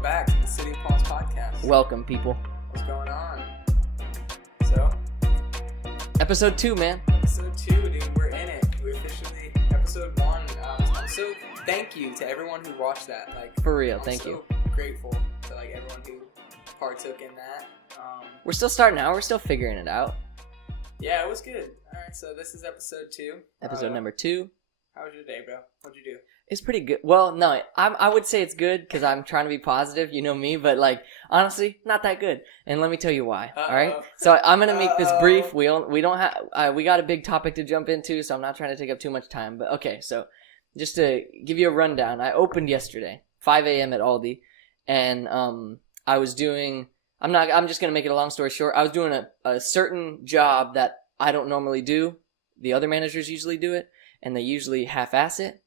welcome back to the City of Palms podcast. Welcome, people. What's going on? So, Episode 2, man. episode 2, dude, we're in it. We're officially episode 1. I'm so thank you to everyone who watched that. Like, For real, thank you. Grateful to like everyone who partook in that. We're still starting out. We're still figuring it out. Yeah, it was good. All right, so this is episode 2. Episode number 2. How was your day, bro? What'd you do? It's pretty good. Well, no, I would say it's good because I'm trying to be positive. You know me, but like honestly, not that good. And let me tell you why. All right. So I'm gonna make this brief. We don't have we got a big topic to jump into, so I'm not trying to take up too much time. But okay, so just to give you a rundown, I opened yesterday, 5 a.m. at Aldi, and I was doing. I'm just gonna make it a long story short. I was doing a certain job that I don't normally do. The other managers usually do it, and they usually half-ass it.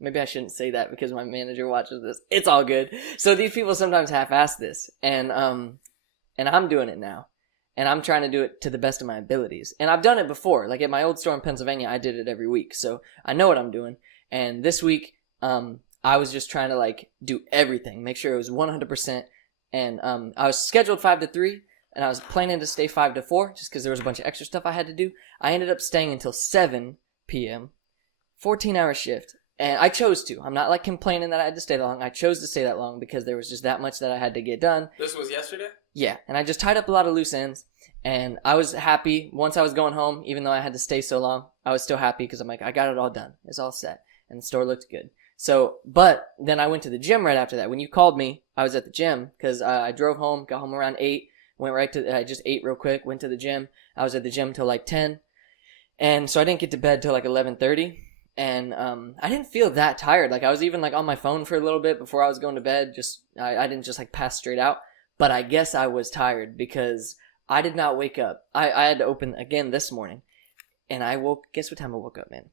Maybe I shouldn't say that because my manager watches this. It's all good. So these people sometimes half-ass this, and I'm doing it now, and I'm trying to do it to the best of my abilities. And I've done it before. Like at my old store in Pennsylvania, I did it every week, so I know what I'm doing. And this week, I was just trying to like do everything, make sure it was 100%. And I was scheduled 5 to 3, and I was planning to stay 5 to 4 just because there was a bunch of extra stuff I had to do. I ended up staying until 7 p.m., 14-hour shift. And I chose to. I'm not like complaining that I had to stay that long. I chose to stay that long because there was just that much that I had to get done. This was yesterday? Yeah. And I just tied up a lot of loose ends. And I was happy once I was going home, even though I had to stay so long. I was still happy because I'm like, I got it all done. It's all set. And the store looked good. So, but then I went to the gym right after that. When you called me, I was at the gym because I drove home, got home around 8, went right to, I just ate real quick, went to the gym. I was at the gym till like 10. And so I didn't get to bed till like 11:30. And I didn't feel that tired. Like I was even like on my phone for a little bit before I was going to bed. Just I didn't just like pass straight out. But I guess I was tired because I did not wake up. I had to open again this morning, and I woke. Guess what time I woke up, man?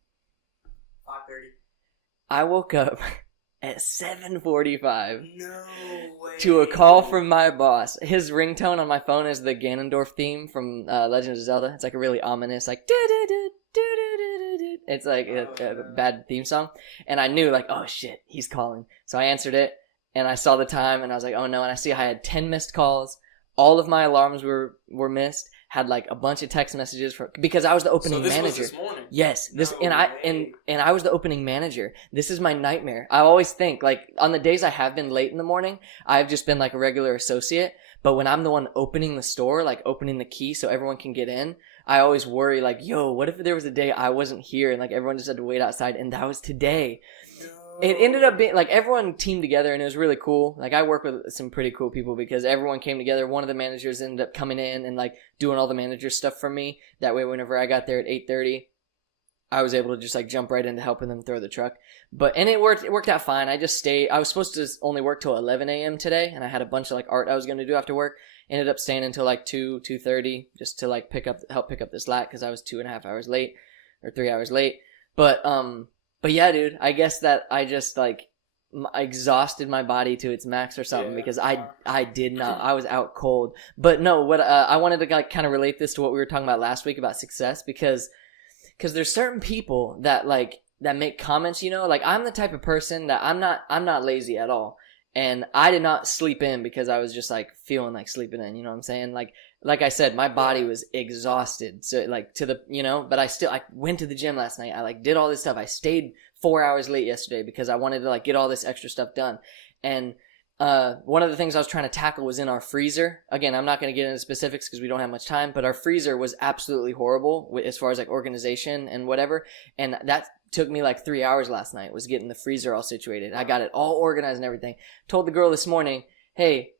5:30. I woke up at 7:45. No way. To a call from my boss. His ringtone on my phone is the Ganondorf theme from Legend of Zelda. It's like a really ominous like it's like a bad theme song. And I knew like, oh shit, he's calling. So I answered it and I saw the time and I was like, oh no. And I see I had 10 missed calls. All of my alarms were missed. Had like a bunch of text messages because I was the opening manager. Was this morning? Yes, and I was the opening manager. This is my nightmare. I always think like on the days I have been late in the morning, I've just been like a regular associate. But when I'm the one opening the store, like opening the key so everyone can get in, I always worry like, yo, what if there was a day I wasn't here and like everyone just had to wait outside, and that was today. It ended up being like everyone teamed together and it was really cool. Like I work with some pretty cool people because everyone came together. One of the managers ended up coming in and like doing all the manager stuff for me. That way whenever I got there at 8:30, I was able to just like jump right into helping them throw the truck. And it worked out fine. I just stayed. I was supposed to only work till 11 a.m. today, and I had a bunch of like art I was going to do after work. Ended up staying until like 2:30 just to like help pick up the slack because I was 2.5 hours late or 3 hours late. But yeah, dude, I guess that I just like exhausted my body to its max or something because I did not. I was out cold. But no, what I wanted to like kind of relate this to what we were talking about last week about success because there's certain people that like that make comments, you know, like I'm the type of person that I'm not lazy at all. And I did not sleep in because I was just like feeling like sleeping in, you know what I'm saying? Like I said, my body was exhausted. So like to the, you know, but I went to the gym last night. I like did all this stuff. I stayed 4 hours late yesterday because I wanted to like get all this extra stuff done. And one of the things I was trying to tackle was in our freezer. Again, I'm not going to get into specifics because we don't have much time, but our freezer was absolutely horrible as far as like organization and whatever. And that took me like 3 hours last night, was getting the freezer all situated. I got it all organized and everything. Told the girl this morning, hey,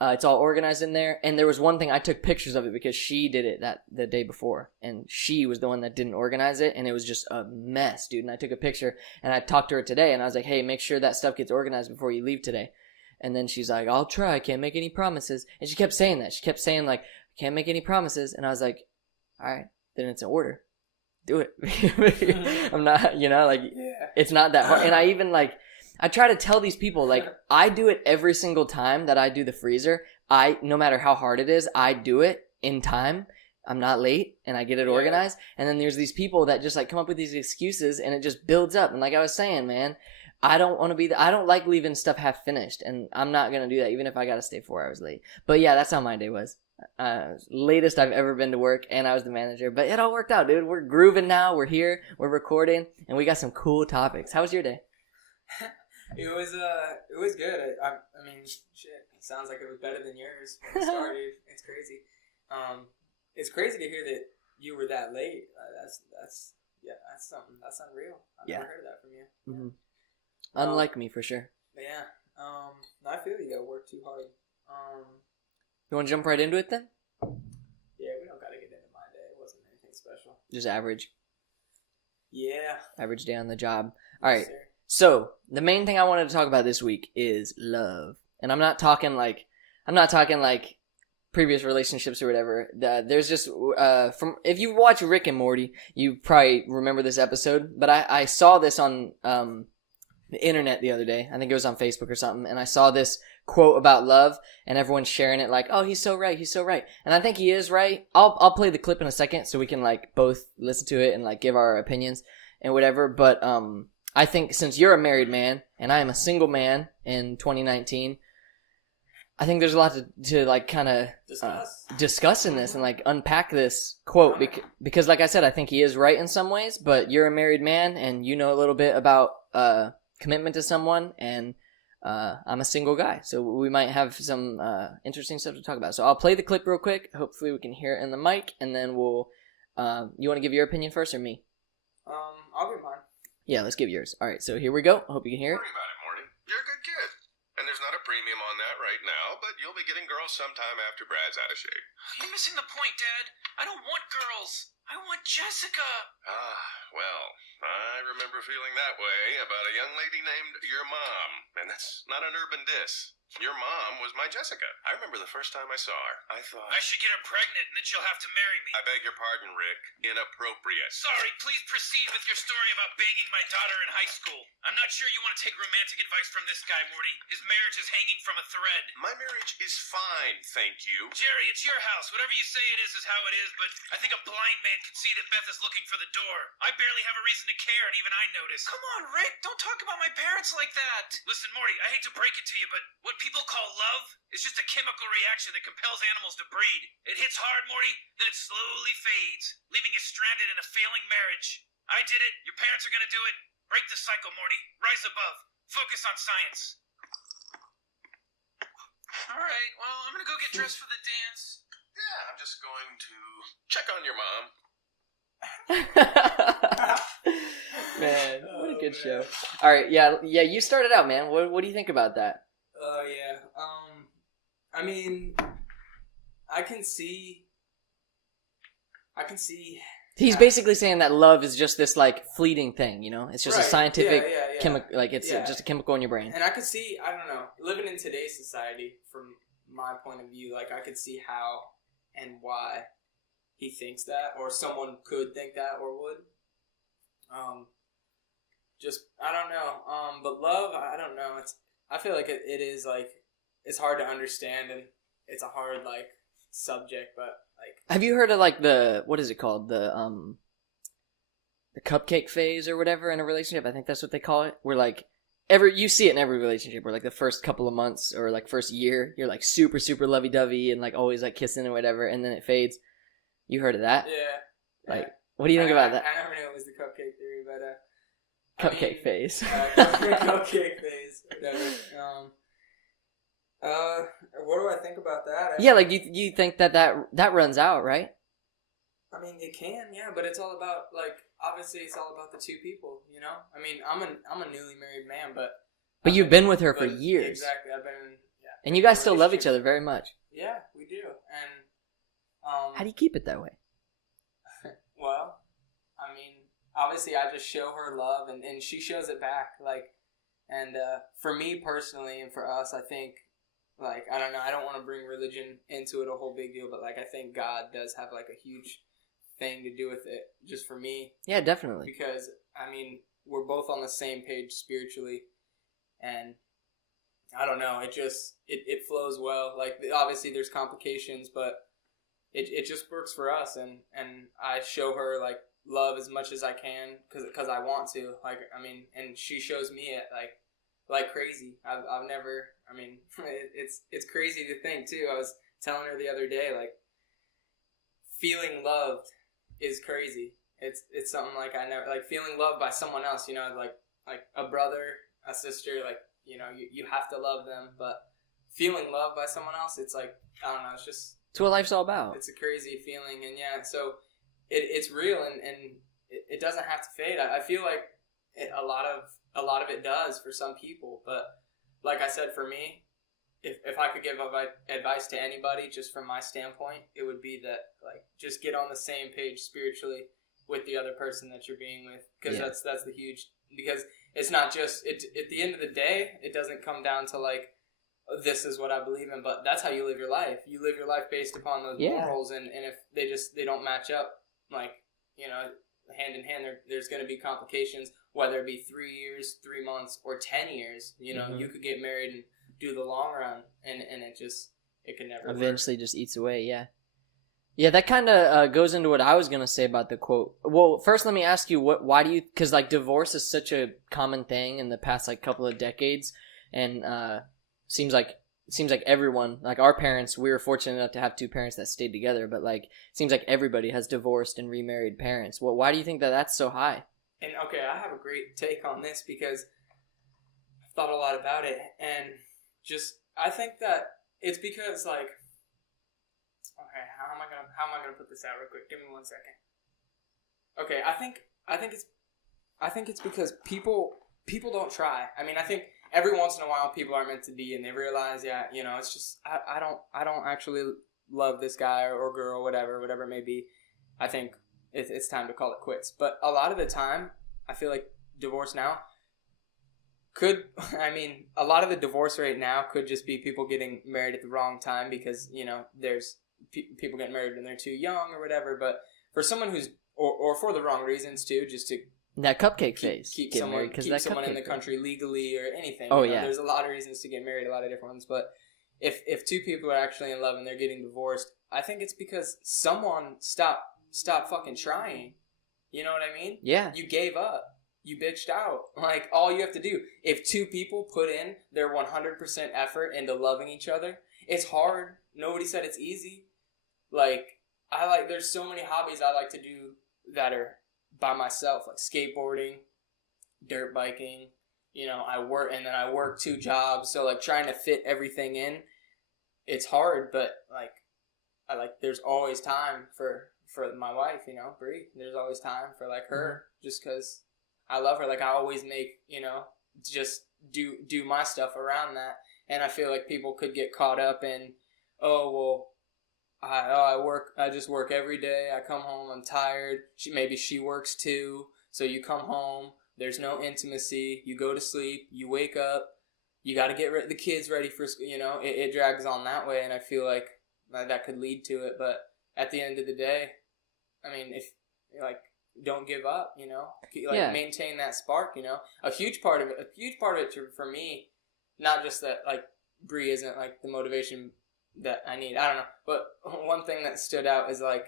it's all organized in there. And there was one thing, I took pictures of it because she did it the day before. And she was the one that didn't organize it. And it was just a mess, dude. And I took a picture and I talked to her today. And I was like, hey, make sure that stuff gets organized before you leave today. And then she's like, I'll try. I can't make any promises. And she kept saying that. She kept saying like, I can't make any promises. And I was like, all right, then it's an order. Do it. I'm not, you know, like, It's not that hard. And I even like, I try to tell these people, like, I do it every single time that I do the freezer. No matter how hard it is, I do it in time. I'm not late and I get it organized. And then there's these people that just like come up with these excuses and it just builds up. And like I was saying, man, I don't want to be I don't like leaving stuff half finished, and I'm not gonna do that even if I gotta stay 4 hours late. But yeah, that's how my day was. Latest I've ever been to work, and I was the manager. But it all worked out, dude. We're grooving now. We're here. We're recording, and we got some cool topics. How was your day? It was good. I mean, shit. It sounds like it was better than yours when it started. It's crazy. It's crazy to hear that you were that late. That's something. That's unreal. I've never heard of that from you. Mm-hmm. Unlike me, for sure. Yeah. I feel you gotta work too hard. You want to jump right into it then? Yeah, we don't gotta get into my day. It wasn't anything special. Just average. Yeah. Average day on the job. All right. Yes, sir. So the main thing I wanted to talk about this week is love, and I'm not talking like previous relationships or whatever. There's just from if you watch Rick and Morty, you probably remember this episode. But I saw this on the internet the other day. I think it was on Facebook or something, and I saw this quote about love, and everyone's sharing it like, "Oh, he's so right, he's so right," and I think he is right. I'll play the clip in a second so we can like both listen to it and like give our opinions and whatever. But I think since you're a married man and I am a single man in 2019, I think there's a lot to like kind of discuss in this and like unpack this quote because like I said, I think he is right in some ways, but you're a married man and you know a little bit about commitment to someone, and I'm a single guy, so we might have some interesting stuff to talk about. So I'll play the clip real quick. Hopefully we can hear it in the mic, and then we'll you want to give your opinion first or me? I'll give mine. Yeah, let's give yours. All right, so here we go. I hope you can hear it. Don't worry about it, Morty. You're a good kid. And there's not a premium on that right now, but you'll be getting girls sometime after Brad's out of shape. You're missing the point, Dad. I don't want girls. I want Jessica. Well, I remember feeling that way about a young lady named your mom. And that's not an urban diss. Your mom was my Jessica. I remember the first time I saw her. I thought, I should get her pregnant and then she'll have to marry me. I beg your pardon, Rick. Inappropriate. Sorry, please proceed with your story about banging my daughter in high school. I'm not sure you want to take romantic advice from this guy, Morty. His marriage is hanging from a thread. My marriage is fine, thank you. Jerry, it's your house. Whatever you say it is how it is, but I think a blind man can see that Beth is looking for the door. I barely have a reason to care, and even I notice. Come on, Rick. Don't talk about my parents like that. Listen, Morty, I hate to break it to you, but what people call love is just a chemical reaction that compels animals to breed. It hits hard, Morty, then it slowly fades, leaving you stranded in a failing marriage. I did it. Your parents are gonna do it. Break the cycle, Morty. Rise above. Focus on science. All right, well, I'm gonna go get dressed for the dance. Yeah, I'm just going to check on your mom. Man, what a good show. All right, yeah, you started out, man. What do you think about that? Yeah. I mean, I can see. He's basically saying that love is just this like fleeting thing, you know? It's just a Right. scientific Yeah. chemical, like it's Yeah. just a chemical in your brain. And I could see, I don't know, living in today's society, from my point of view, like I could see how and why he thinks that, or someone could think that, or would. I don't know. But love, I don't know. I feel like it is like, it's hard to understand, and it's a hard like subject, but like. Have you heard of like what is it called? The Cupcake Phase or whatever in a relationship? I think that's what they call it. Where like you see it in every relationship where like the first couple of months or like first year, you're like super, super lovey-dovey and like always like kissing or whatever, and then it fades. You heard of that? Yeah. Like, what do you think about that? I never knew it was the cupcake theory, but Cupcake Phase. Cupcake Phase. Whatever. What do I think about that? Yeah, like you think that runs out, right? I mean, it can, yeah, but it's all about like obviously it's all about the two people, you know. I mean, I'm a newly married man, but you've been with her for years. Exactly, I've been and you guys still love each other very much. Yeah, we do, and how do you keep it that way? Well, I mean, obviously I just show her love, and she shows it back, like, and for me personally, and for us, I think. Like, I don't know, I don't want to bring religion into it a whole big deal, but, like, I think God does have, like, a huge thing to do with it, just for me. Yeah, definitely. Because, I mean, we're both on the same page spiritually, and I don't know, it flows well. Like, obviously there's complications, but it just works for us, and I show her, like, love as much as I can because I want to. Like, I mean, and she shows me it like crazy. I've never. I mean, it's crazy to think too. I was telling her the other day, like, feeling loved is crazy. It's something like I never, like, feeling loved by someone else. You know, like a brother, a sister. Like, you know, you have to love them, but feeling loved by someone else, it's like, I don't know. It's just. It's what life's all about. It's a crazy feeling, and yeah, so it's real, and it doesn't have to fade. I feel like a lot of it does for some people, but like I said, for me, if I could give advice to anybody, just from my standpoint, it would be that, like, just get on the same page spiritually with the other person that you're being with, because that's the huge, because it's not just at the end of the day, it doesn't come down to like, this is what I believe in, but that's how you live your life. You live your life based upon those morals, and if they don't match up, like, you know, hand in hand, there's going to be complications, whether it be 3 years, 3 months, or 10 years. You know, you could get married and do the long run, and it could never eventually work. Just eats away. Yeah, that kind of goes into what I was going to say about the quote. Well, first let me ask you, why do you, because like divorce is such a common thing in the past like couple of decades, and seems like everyone, like our parents, we were fortunate enough to have two parents that stayed together, but like seems like everybody has divorced and remarried parents. Well, why do you think that that's so high? And okay, I have a great take on this because I've thought a lot about it, and just I think that it's because, like, okay, how am I gonna put this out real quick? Give me 1 second. Okay, I think it's because people don't try. I mean, I think every once in a while people are meant to be, and they realize, you know, it's just I don't actually love this guy or girl, whatever it may be. I think it's time to call it quits. But a lot of the time, I feel like divorce now a lot of the divorce rate now could just be people getting married at the wrong time, because, you know, there's people getting married when they're too young or whatever. But for someone who's or for the wrong reasons too, just to that cupcake phase, keep someone in the country legally or anything. Oh, you know, yeah. There's a lot of reasons to get married, a lot of different ones. But if two people are actually in love and they're getting divorced, I think it's because someone stopped fucking trying. You know what I mean? Yeah. You gave up. You bitched out. Like, all you have to do, if two people put in their 100% effort into loving each other, it's hard. Nobody said it's easy. Like, there's so many hobbies I like to do that are by myself, like skateboarding, dirt biking. You know, I work 2 jobs, so like trying to fit everything in, it's hard. But like, there's always time for my wife, you know, Bree. There's always time for like her, just because I love her. Like, I always make, you know, just do my stuff around that. And I feel like people could get caught up in, I just work every day. I come home, I'm tired. Maybe she works too. So you come home, there's no intimacy. You go to sleep, you wake up, you got to get the kids ready for school. You know, it drags on that way. And I feel like that could lead to it. But at the end of the day, I mean, if, like, don't give up, you know, like, maintain that spark, you know. A huge part of it for me, not just that, like, Bree isn't like the motivation that I need. I don't know. But one thing that stood out is like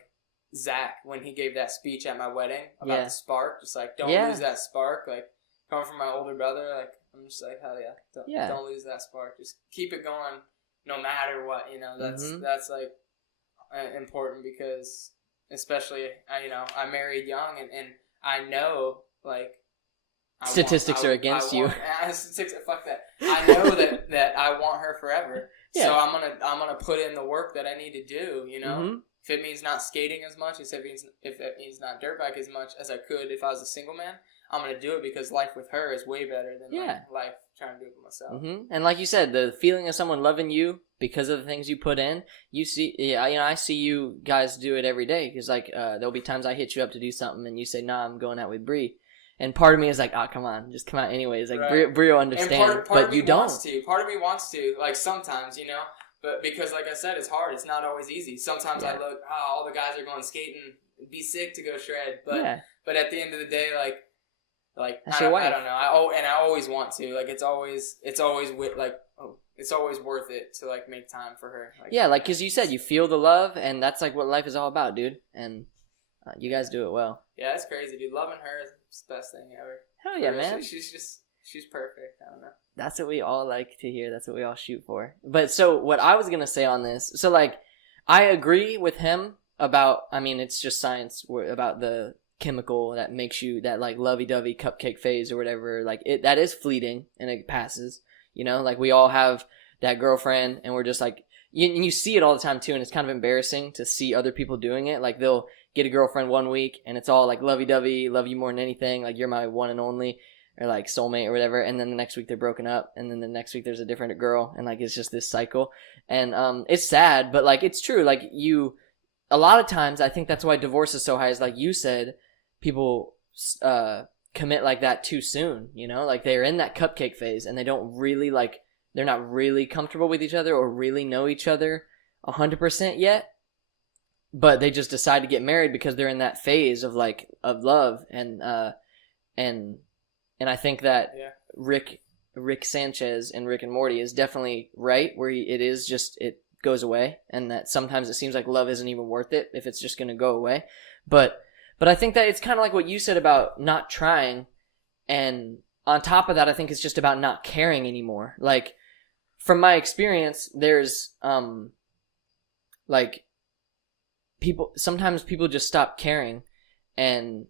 Zach, when he gave that speech at my wedding about the spark, just like, don't lose that spark. Like, coming from my older brother, like, I'm just like, hell yeah. Don't lose that spark. Just keep it going no matter what, you know. That's like important, because especially, you know, I married young, and I know, like, statistics are against you. Fuck that. I know that I want her forever. Yeah. So I'm gonna put in the work that I need to do. You know, if it means not skating as much, if it means not dirt bike as much as I could if I was a single man, I'm gonna do it, because life with her is way better than my life trying to do it for myself. And like you said, the feeling of someone loving you because of the things you put in, you see, you know, I see you guys do it every day, because like there'll be times I hit you up to do something and you say, nah, I'm going out with Bree. And part of me is like, oh, come on, just come out anyways. Like, right. Bree will understand, but you don't. Part of me wants to, like, sometimes, you know, but because, like I said, it's hard. It's not always easy. Sometimes I look, all the guys are going skating. It'd be sick to go shred. But at the end of the day, like I don't know. I always want to. Like, it's always worth it to, like, make time for her. Like, yeah, like, because you said, you feel the love, and that's, like, what life is all about, dude. And You guys do it well. Yeah, that's crazy, dude. Loving her is the best thing ever. Hell yeah, man. She's perfect. I don't know. That's what we all like to hear. That's what we all shoot for. But so what I was going to say on this, so like I agree with him about, I mean, it's just science about the chemical that makes you that like lovey-dovey cupcake phase or whatever. Like that is fleeting and it passes, you know, like we all have that girlfriend and we're just like, you see it all the time too. And it's kind of embarrassing to see other people doing it. Like they'll get a girlfriend one week and it's all like lovey-dovey, love you more than anything. Like you're my one and only. Or like soulmate or whatever, and then the next week they're broken up, and then the next week there's a different girl, and like it's just this cycle, and it's sad, but like it's true. Like a lot of times I think that's why divorce is so high. Is like you said, people commit like that too soon. You know, like they're in that cupcake phase, and they don't really they're not really comfortable with each other or really know each other 100% yet, but they just decide to get married because they're in that phase of love and I think that Rick Sanchez and Rick and Morty is definitely right, where it goes away, and that sometimes it seems like love isn't even worth it if it's just going to go away. But I think that it's kind of like what you said about not trying, and on top of that, I think it's just about not caring anymore. Like, from my experience, there's sometimes people just stop caring, and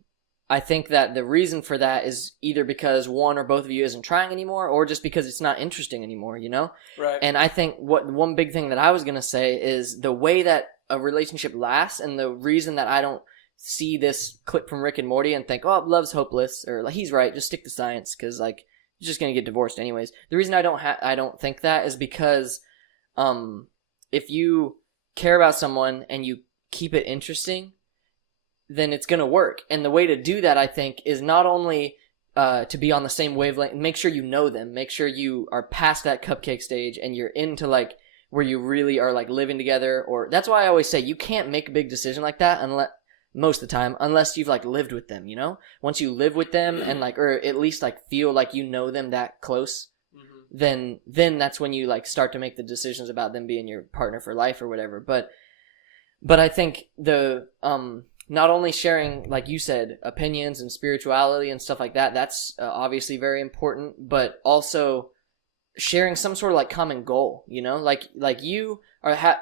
I think that the reason for that is either because one or both of you isn't trying anymore, or just because it's not interesting anymore, you know? Right. And I think one big thing that I was going to say is the way that a relationship lasts, and the reason that I don't see this clip from Rick and Morty and think, oh, love's hopeless, or like he's right, just stick to science, because like you're just going to get divorced anyways. The reason I don't think that is because if you care about someone and you keep it interesting, then it's going to work. And the way to do that, I think, is not only to be on the same wavelength, make sure you know them, make sure you are past that cupcake stage and you're into like where you really are like living together. Or that's why I always say you can't make a big decision like that most of the time unless you've like lived with them, you know? Once you live with them and like, or at least like feel like you know them that close, then that's when you like start to make the decisions about them being your partner for life or whatever. But I think not only sharing, like you said, opinions and spirituality and stuff like that, that's obviously very important, but also sharing some sort of like common goal, you know? Like you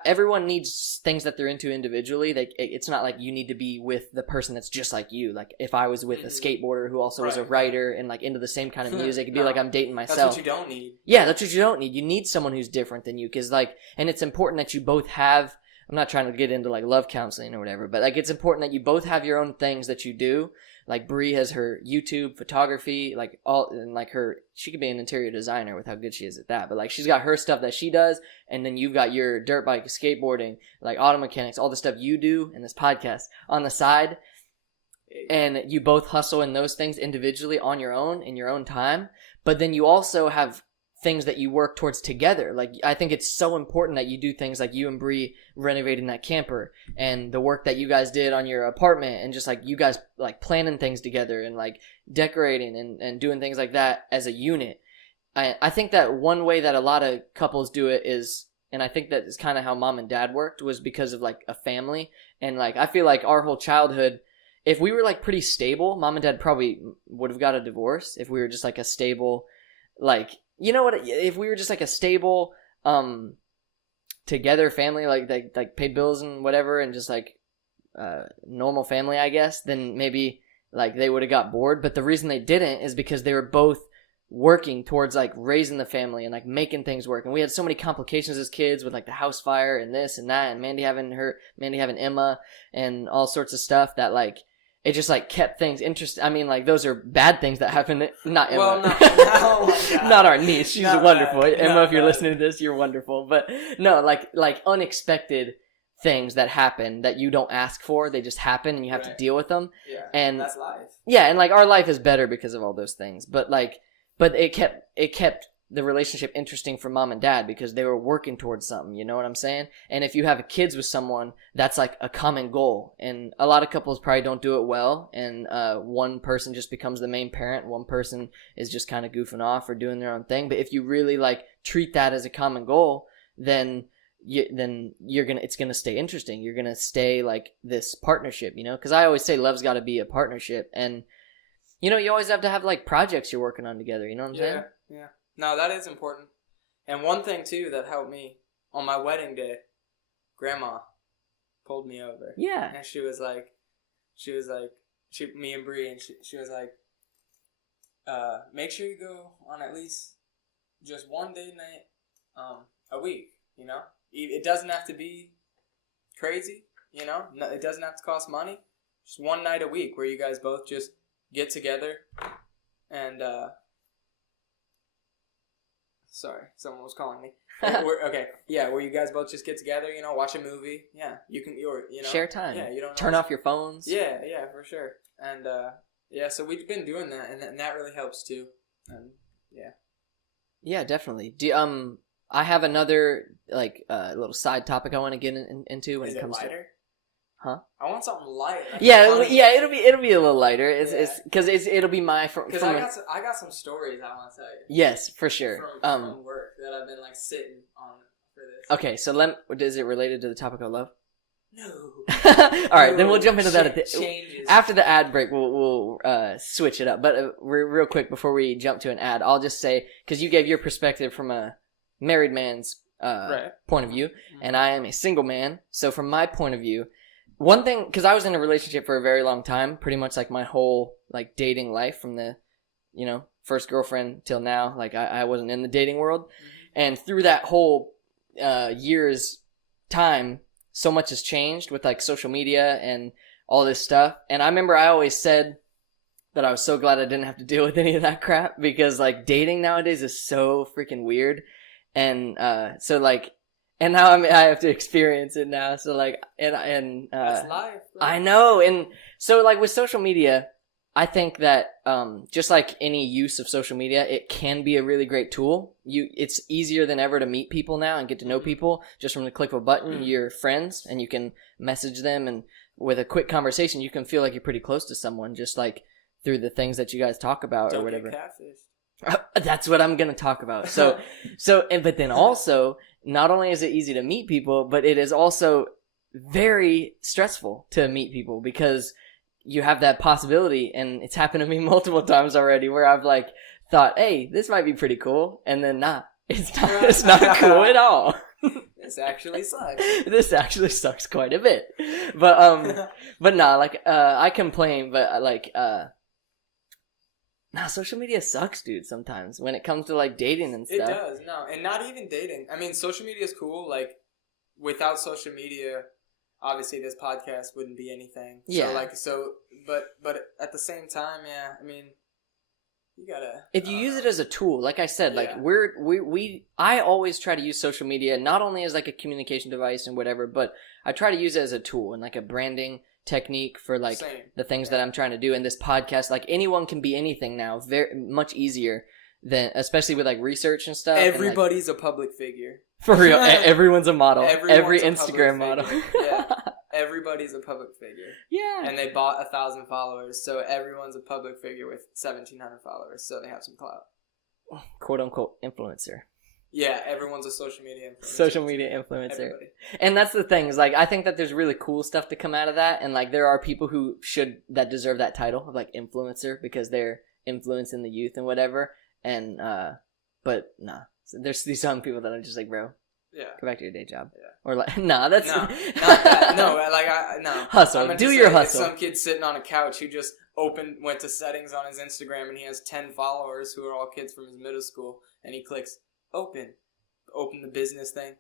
everyone needs things that they're into individually. It's not like you need to be with the person that's just like you. Like if I was with a skateboarder who also was a writer and like into the same kind of music, it'd be like I'm dating myself. That's what you don't need. Yeah, that's what you don't need. You need someone who's different than you, because like, and it's important that you both have, I'm not trying to get into like love counseling or whatever, but like it's important that you both have your own things that you do. Like Bree has her YouTube, photography, like all, and like she could be an interior designer with how good she is at that. But like she's got her stuff that she does, and then you've got your dirt bike, skateboarding, like auto mechanics, all the stuff you do, and this podcast on the side. And you both hustle in those things individually on your own in your own time. But then you also have things that you work towards together. Like I think it's so important that you do things like you and Bree renovating that camper, and the work that you guys did on your apartment, and just like you guys like planning things together and like decorating and doing things like that as a unit. I think that one way that a lot of couples do it is, and I think that is kind of how mom and dad worked, was because of like a family. And like I feel like our whole childhood, if we were like pretty stable, mom and dad probably would have got a divorce if we were just like a stable, like, you know what, if we were just like a stable together family, like they like paid bills and whatever, and just like normal family, I guess, then maybe like they would have got bored. But the reason they didn't is because they were both working towards like raising the family and like making things work. And we had so many complications as kids with like the house fire and this and that, and Mandy having Emma and all sorts of stuff that like it just like kept things interesting. I mean, like those are bad things that happen. Not Emma. Well, no, not our niece. She's not wonderful. bad. Emma, Not if you're bad. listening to this, you're wonderful. But no, like unexpected things that happen that you don't ask for. They just happen, and you have to Right. deal with them. Yeah, And that's life. yeah, and like our life is better because of all those things. But it kept the relationship interesting for mom and dad because they were working towards something, you know what I'm saying? And if you have kids with someone, that's like a common goal. And a lot of couples probably don't do it well, and one person just becomes the main parent, one person is just kind of goofing off or doing their own thing. But if you really like treat that as a common goal, then it's gonna stay interesting. You're gonna stay like this partnership, you know? Because I always say love's got to be a partnership, and you know, you always have to have like projects you're working on together. You know what I'm saying? Yeah. No, that is important. And one thing too that helped me on my wedding day, Grandma pulled me over. Yeah. And she was like, me and Bree, and she was like, make sure you go on at least just one date night, a week. You know, it doesn't have to be crazy. You know, it doesn't have to cost money. Just one night a week where you guys both just get together and. Sorry, someone was calling me. Okay, yeah, where you guys both just get together, you know, watch a movie. Yeah, you know, share time. Yeah, you don't turn off your phones. Yeah, for sure. And yeah, so we've been doing that, and that really helps too. And yeah. Yeah, definitely. I have another like little side topic I want to get into when it comes lighter? Huh? I want something light. Yeah, it'll be a little lighter. It's because it'll be my because I got some stories I want to tell you. Yes, for sure. From work that I've been like sitting on for this. Okay, so is it related to the topic of love? No. All right, then we'll jump into that changes. After the ad break. We'll switch it up. But real quick before we jump to an ad, I'll just say because you gave your perspective from a married man's point of view, and I am a single man. So from my point of view. One thing, because I was in a relationship for a very long time, pretty much like my whole like dating life from the, you know, first girlfriend till now. Like I wasn't in the dating world, and through that whole year's time, so much has changed with like social media and all this stuff. And I remember I always said that I was so glad I didn't have to deal with any of that crap because like dating nowadays is so freaking weird, and so like. And now I have to experience it now. So like, and that's life. Bro. I know. And so like with social media, I think that, just like any use of social media, it can be a really great tool. It's easier than ever to meet people now and get to know people just from the click of a button. You're friends and you can message them, and with a quick conversation, you can feel like you're pretty close to someone just like through the things that you guys talk about or whatever. That's what I'm going to talk about. But then also, not only is it easy to meet people, but it is also very stressful to meet people because you have that possibility, and it's happened to me multiple times already where I've like thought, hey, this might be pretty cool, and then it's not cool at all. This actually sucks. This actually sucks quite a bit. But nah, like, I complain, but like, nah, social media sucks, dude, sometimes when it comes to like dating and stuff. It does, no. And not even dating. I mean, social media is cool. Like, without social media, obviously this podcast wouldn't be anything. Yeah. But at the same time, yeah, I mean, you gotta. If you use it as a tool, like I said, like I always try to use social media not only as like a communication device and whatever, but I try to use it as a tool and like a branding technique for like the things that I'm trying to do. In this podcast, like anyone can be anything now, very much easier than, especially with like research and stuff. Everybody's a public figure. For real, everyone's a model. Every Instagram model. Yeah, everybody's a public figure. Yeah, and they bought 1,000 followers, so everyone's a public figure with 1,700 followers, so they have some clout. Quote unquote influencer. Yeah, everyone's a social media influencer. Social media influencer. Everybody. And that's the thing, is like, I think that there's really cool stuff to come out of that, and like there are people that deserve that title of like influencer because they're influencing the youth and whatever. And but nah, so there's these some people that are just like, bro, go back to your day job. Yeah. Or like, nah, that's not that. No, like no hustle. Do your hustle. Some kid sitting on a couch who just went to settings on his Instagram, and he has 10 followers who are all kids from his middle school, and he clicks open the business thing.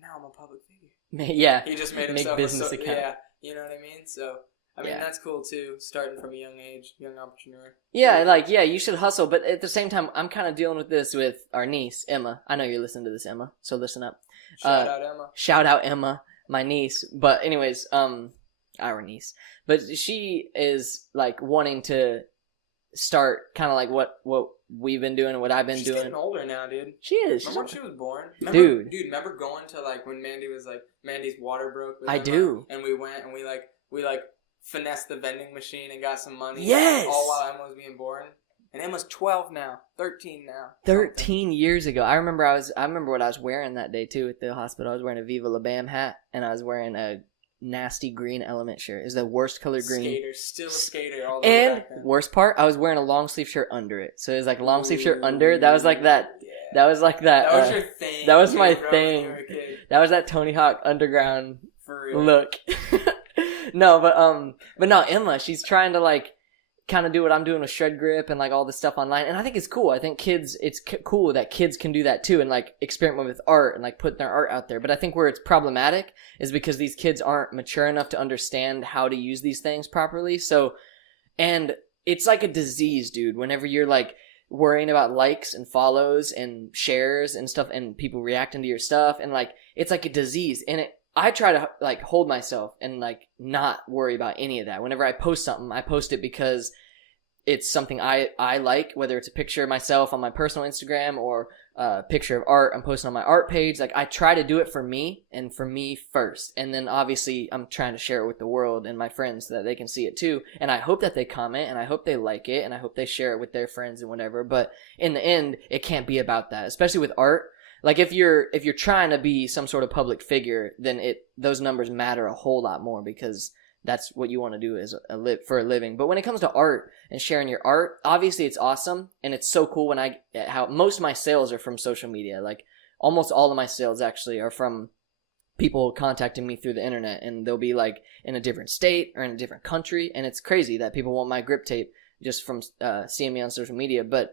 Now I'm a public figure. Yeah. He just made himself business account. Yeah, you know what I mean? So, I mean, that's cool too, starting from a young age, young entrepreneur. Yeah, like, you should hustle, but at the same time, I'm kind of dealing with this with our niece, Emma. I know you're listening to this, Emma, so listen up. Shout out Emma. Shout out Emma, my niece. But anyways, our niece. But she is, like, wanting to start kind of like what we've been doing and what I've been doing. She's getting older now, dude. She is. Remember when she was born? Dude, remember going to, like, when Mandy's water broke? I do. And we went and we finessed the vending machine and got some money. Yes! All while Emma was being born. And Emma's 12 now, 13 now. 13 years ago. I remember what I was wearing that day too at the hospital. I was wearing a Viva La Bam hat, and I was wearing a nasty green Element shirt. It's the worst color green. Skater, still a skater all the way And back then. worst part, I was wearing a long sleeve shirt under it. So it was like a long sleeve shirt under. That was like that. Yeah. That was like that. That was your thing. That was my bro, when thing. you were a kid. That was that Tony Hawk Underground For real. look. No, but no, Emma, she's trying to like kind of do what I'm doing with Shred Grip and like all this stuff online, and I think it's cool. I think it's cool that kids can do that too and like experiment with art and like put their art out there. But I think where it's problematic is because these kids aren't mature enough to understand how to use these things properly. So, and it's like a disease, dude. Whenever you're like worrying about likes and follows and shares and stuff and people reacting to your stuff, and like it's like a disease, and I try to like hold myself and like not worry about any of that. Whenever I post something, I post it because it's something I like, whether it's a picture of myself on my personal Instagram or a picture of art I'm posting on my art page. Like I try to do it for me and for me first. And then obviously I'm trying to share it with the world and my friends so that they can see it too. And I hope that they comment and I hope they like it and I hope they share it with their friends and whatever. But in the end, it can't be about that, especially with art. Like if you're trying to be some sort of public figure, then those numbers matter a whole lot more because that's what you want to do as for a living. But when it comes to art and sharing your art, obviously it's awesome and it's so cool how most of my sales are from social media. Like almost all of my sales actually are from people contacting me through the internet, and they'll be like in a different state or in a different country, and it's crazy that people want my grip tape just from seeing me on social media. But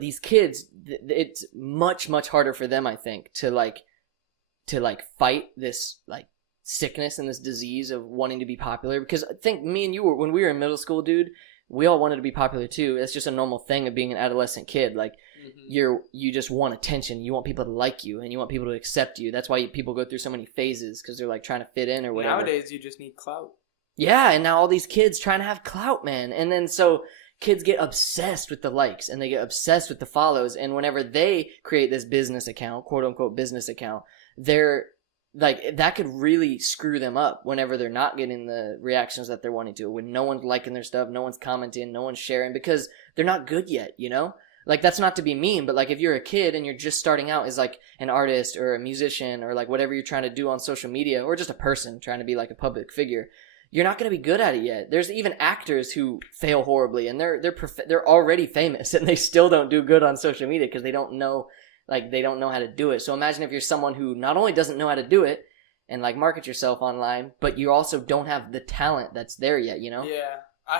these kids, it's much, much harder for them, I think, to fight this like sickness and this disease of wanting to be popular. Because I think me and you when we were in middle school, dude, we all wanted to be popular too. It's just a normal thing of being an adolescent kid. Like you just want attention. You want people to like you and you want people to accept you. That's why people go through so many phases, because they're like trying to fit in or whatever. Nowadays, you just need clout. Yeah, and now all these kids trying to have clout, man. And then so kids get obsessed with the likes and they get obsessed with the follows. And whenever they create this business account, quote unquote business account, they're like, that could really screw them up whenever they're not getting the reactions that they're wanting to. When no one's liking their stuff, no one's commenting, no one's sharing, because they're not good yet, you know? Like, that's not to be mean, but like if you're a kid and you're just starting out as like an artist or a musician or like whatever you're trying to do on social media, or just a person trying to be like a public figure, you're not going to be good at it yet. There's even actors who fail horribly and they're already famous and they still don't do good on social media because they don't know how to do it. So imagine if you're someone who not only doesn't know how to do it and like market yourself online, but you also don't have the talent that's there yet, you know? Yeah. I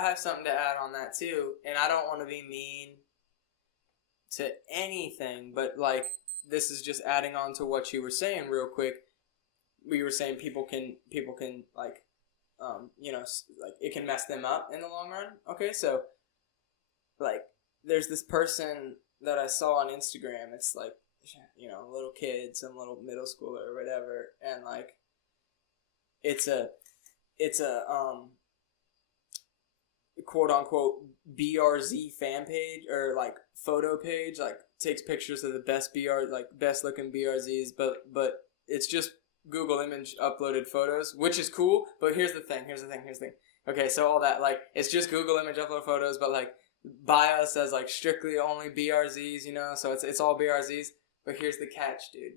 have something to add on that too. And I don't want to be mean to anything, but like this is just adding on to what you were saying real quick. We were saying people can like like it can mess them up in the long run. Okay, so like there's this person that I saw on Instagram. It's like, little kid, some little middle schooler or whatever, and like it's a quote unquote BRZ fan page or like photo page, like takes pictures of the best best looking BRZs, but it's just Google image uploaded photos, which is cool. But here's the thing. Okay, so all that, like, it's just Google image upload photos, but like bio says like strictly only BRZs, so it's all BRZs. But here's the catch, dude.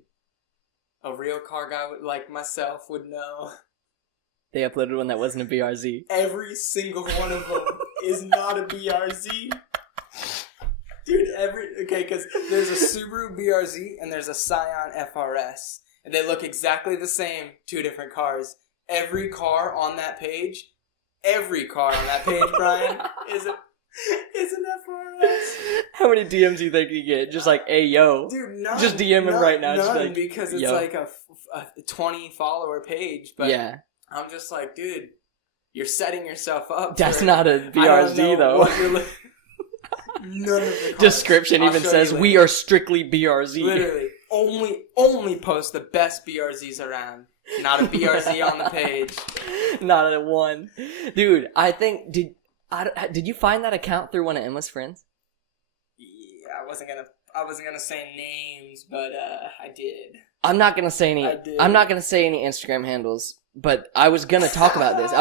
A real car guy like myself would know. They uploaded one that wasn't a BRZ. Every single one of them is not a BRZ. Dude, because there's a Subaru BRZ and there's a Scion FRS. And they look exactly the same, two different cars. Every car on that page, Brian, is an FRS. How many DMs do you think you get? Just like, hey, yo. Dude, none. Just DM him right now. None, just like, because it's yo. like a 20 follower page. But yeah. I'm just like, dude, you're setting yourself up. That's not a BRZ, though. None of the cars. Description even says, we are strictly BRZ. Literally. Only post the best BRZs around. Not a BRZ on the page. Not a one. Dude, I think, did you find that account through one of Emma's friends? Yeah, I wasn't gonna I wasn't gonna say names, but I did. I'm not gonna say any. I'm not gonna say any Instagram handles, but I was gonna talk about this.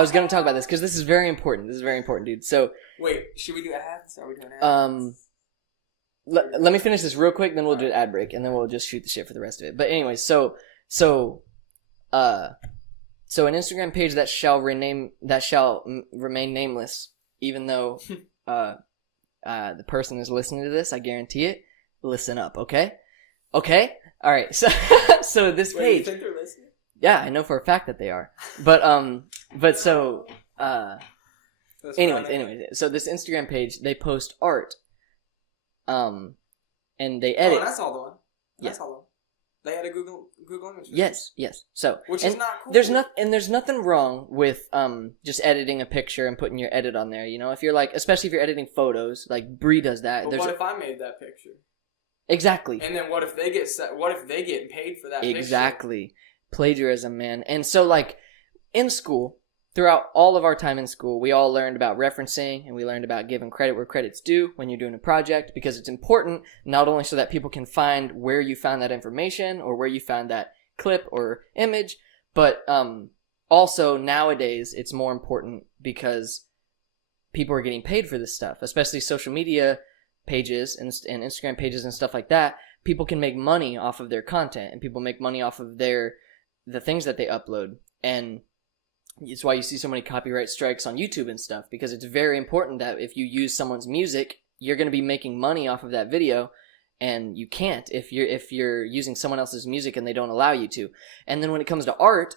Because this is very important. This is very important, dude. So wait, should we do ads? Are we doing ads? Let me finish this real quick, then we'll do an ad break, and then we'll just shoot the shit for the rest of it. But anyway, so an Instagram page that shall remain nameless, even though the person is listening to this, I guarantee it. Listen up, okay? Okay? All right. So this page. You think they're listening? Yeah, I know for a fact that they are. Anyways, so this Instagram page, they post art. And they edit. Oh, that's all the one. That's all the one. They had a Google image. Yes. So which is not cool. There's nothing wrong with just editing a picture and putting your edit on there. You know, if you're like, especially if you're editing photos, like Bree does that. But what if I made that picture? Exactly. And then what if they get paid for that? Exactly. Picture? Plagiarism, man. And so, like, in school, throughout all of our time in school, we all learned about referencing, and we learned about giving credit where credit's due when you're doing a project, because it's important not only so that people can find where you found that information or where you found that clip or image, but also nowadays it's more important because people are getting paid for this stuff, especially social media pages and Instagram pages and stuff like that. People can make money off of their content, and people make money off of the things that they upload. And it's why you see so many copyright strikes on YouTube and stuff, because it's very important that if you use someone's music, you're going to be making money off of that video, and you can't if you're using someone else's music and they don't allow you to. And then when it comes to art,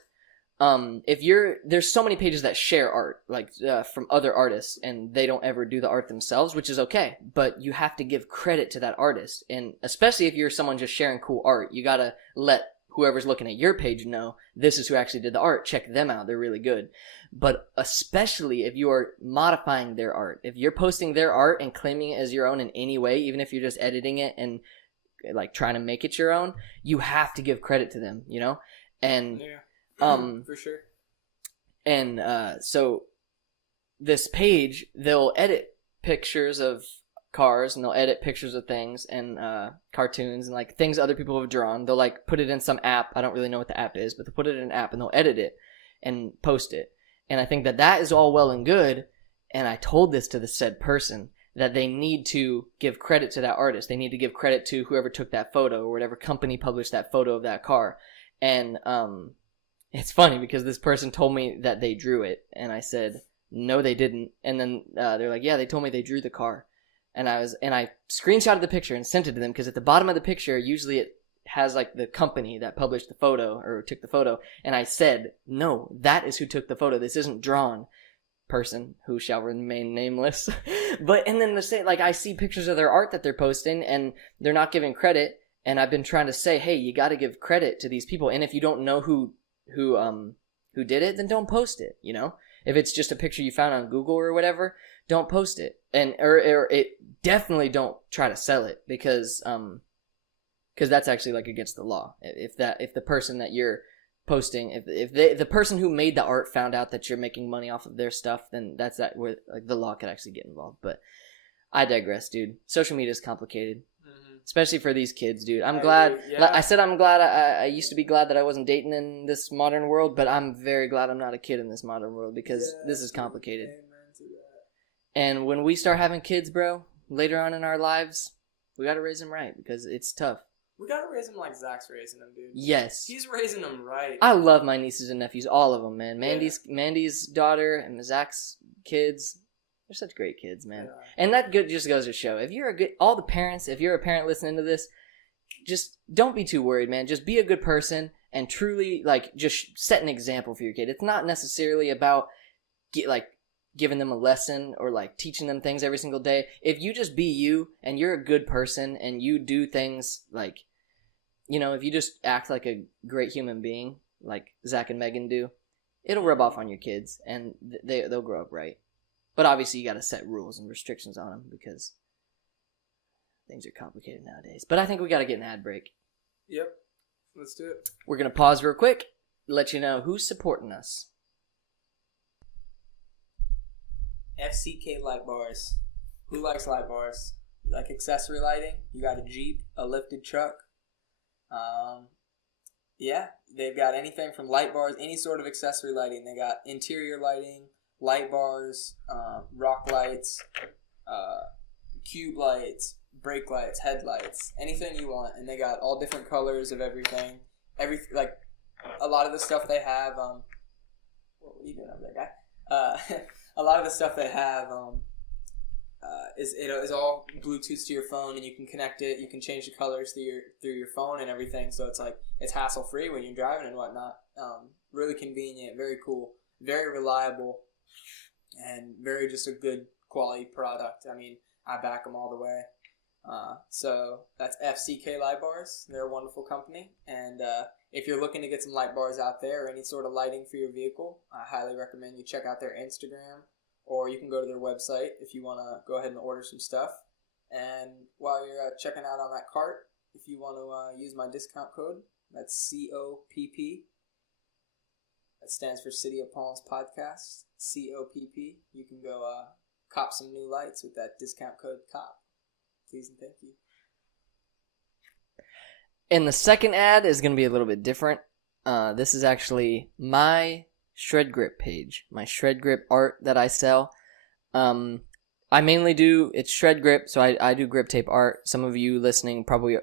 there's so many pages that share art, like from other artists, and they don't ever do the art themselves, which is okay, but you have to give credit to that artist. And especially if you're someone just sharing cool art, you gotta let whoever's looking at your page know this is who actually did the art. Check them out, they're really good. But especially if you are modifying their art, if you're posting their art and claiming it as your own in any way, even if you're just editing it and like trying to make it your own, you have to give credit to them, you know? And for sure. And so this page, they'll edit pictures of cars, and they'll edit pictures of things and cartoons and like things other people have drawn. They'll like put it in some app. I don't really know what the app is, but they'll put it in an app and they'll edit it and post it. And I think that is all well and good. And I told this to the said person that they need to give credit to that artist. They need to give credit to whoever took that photo or whatever company published that photo of that car. And it's funny because this person told me that they drew it, and I said, no, they didn't. And then they're like, yeah, they told me they drew the car. And I screenshotted the picture and sent it to them, because at the bottom of the picture, usually it has like the company that published the photo or took the photo. And I said, no, that is who took the photo. This isn't drawn. Person who shall remain nameless. And then I see pictures of their art that they're posting, and they're not giving credit. And I've been trying to say, hey, you got to give credit to these people. And if you don't know who did it, then don't post it, you know? If it's just a picture you found on Google or whatever, don't post it. And or it definitely don't try to sell it, because that's actually like against the law. If the person that you're posting, if the person who made the art found out that you're making money off of their stuff, then that's where like the law could actually get involved. But I digress, dude. Social media is complicated. Especially for these kids, dude. I'm glad. Yeah. I said I'm glad. I used to be glad that I wasn't dating in this modern world, but I'm very glad I'm not a kid in this modern world, because this is complicated. And when we start having kids, bro, later on in our lives, we gotta raise them right, because it's tough. We gotta raise them like Zach's raising them, dude. Yes. He's raising them right. I love my nieces and nephews, all of them, man. Mandy's daughter and Zach's kids. They're such great kids, man. Yeah. And that just goes to show, if you're if you're a parent listening to this, just don't be too worried, man. Just be a good person and truly, like, just set an example for your kid. It's not necessarily about, giving them a lesson or, like, teaching them things every single day. If you just be you and you're a good person and you do things, like, you know, if you just act like a great human being, like Zach and Megan do, it'll rub off on your kids, and they'll grow up right. But obviously you got to set rules and restrictions on them, because things are complicated nowadays. But I think we got to get an ad break. Yep. Let's do it. We're going to pause real quick, let you know who's supporting us. FCK Light Bars. Who likes light bars? like accessory lighting. You got a Jeep, a lifted truck. Yeah, they've got anything from light bars, any sort of accessory lighting. They got interior lighting, light bars, rock lights, cube lights, brake lights, headlights, anything you want. And they got all different colors of everything. Like a lot of the stuff they have. What are you doing over there, guy? A lot of the stuff they have is all Bluetooth to your phone, and you can connect it. You can change the colors through your phone and everything. So it's hassle free when you're driving and whatnot. Really convenient, very cool, very reliable, and very just a good quality product. I mean, I back them all the way. So that's FCK Light Bars. They're a wonderful company, and if you're looking to get some light bars out there or any sort of lighting for your vehicle, I highly recommend you check out their Instagram, or you can go to their website if you want to go ahead and order some stuff. And while you're checking out on that cart, if you want to use my discount code, that's COPP. That stands for City of Palms Podcast, COPP. You can go cop some new lights with that discount code COP. Please and thank you. And the second ad is going to be a little bit different. This is actually my Shred Grip page, my Shred Grip art that I sell. I mainly do, it's Shred Grip, so I do grip tape art. Some of you listening probably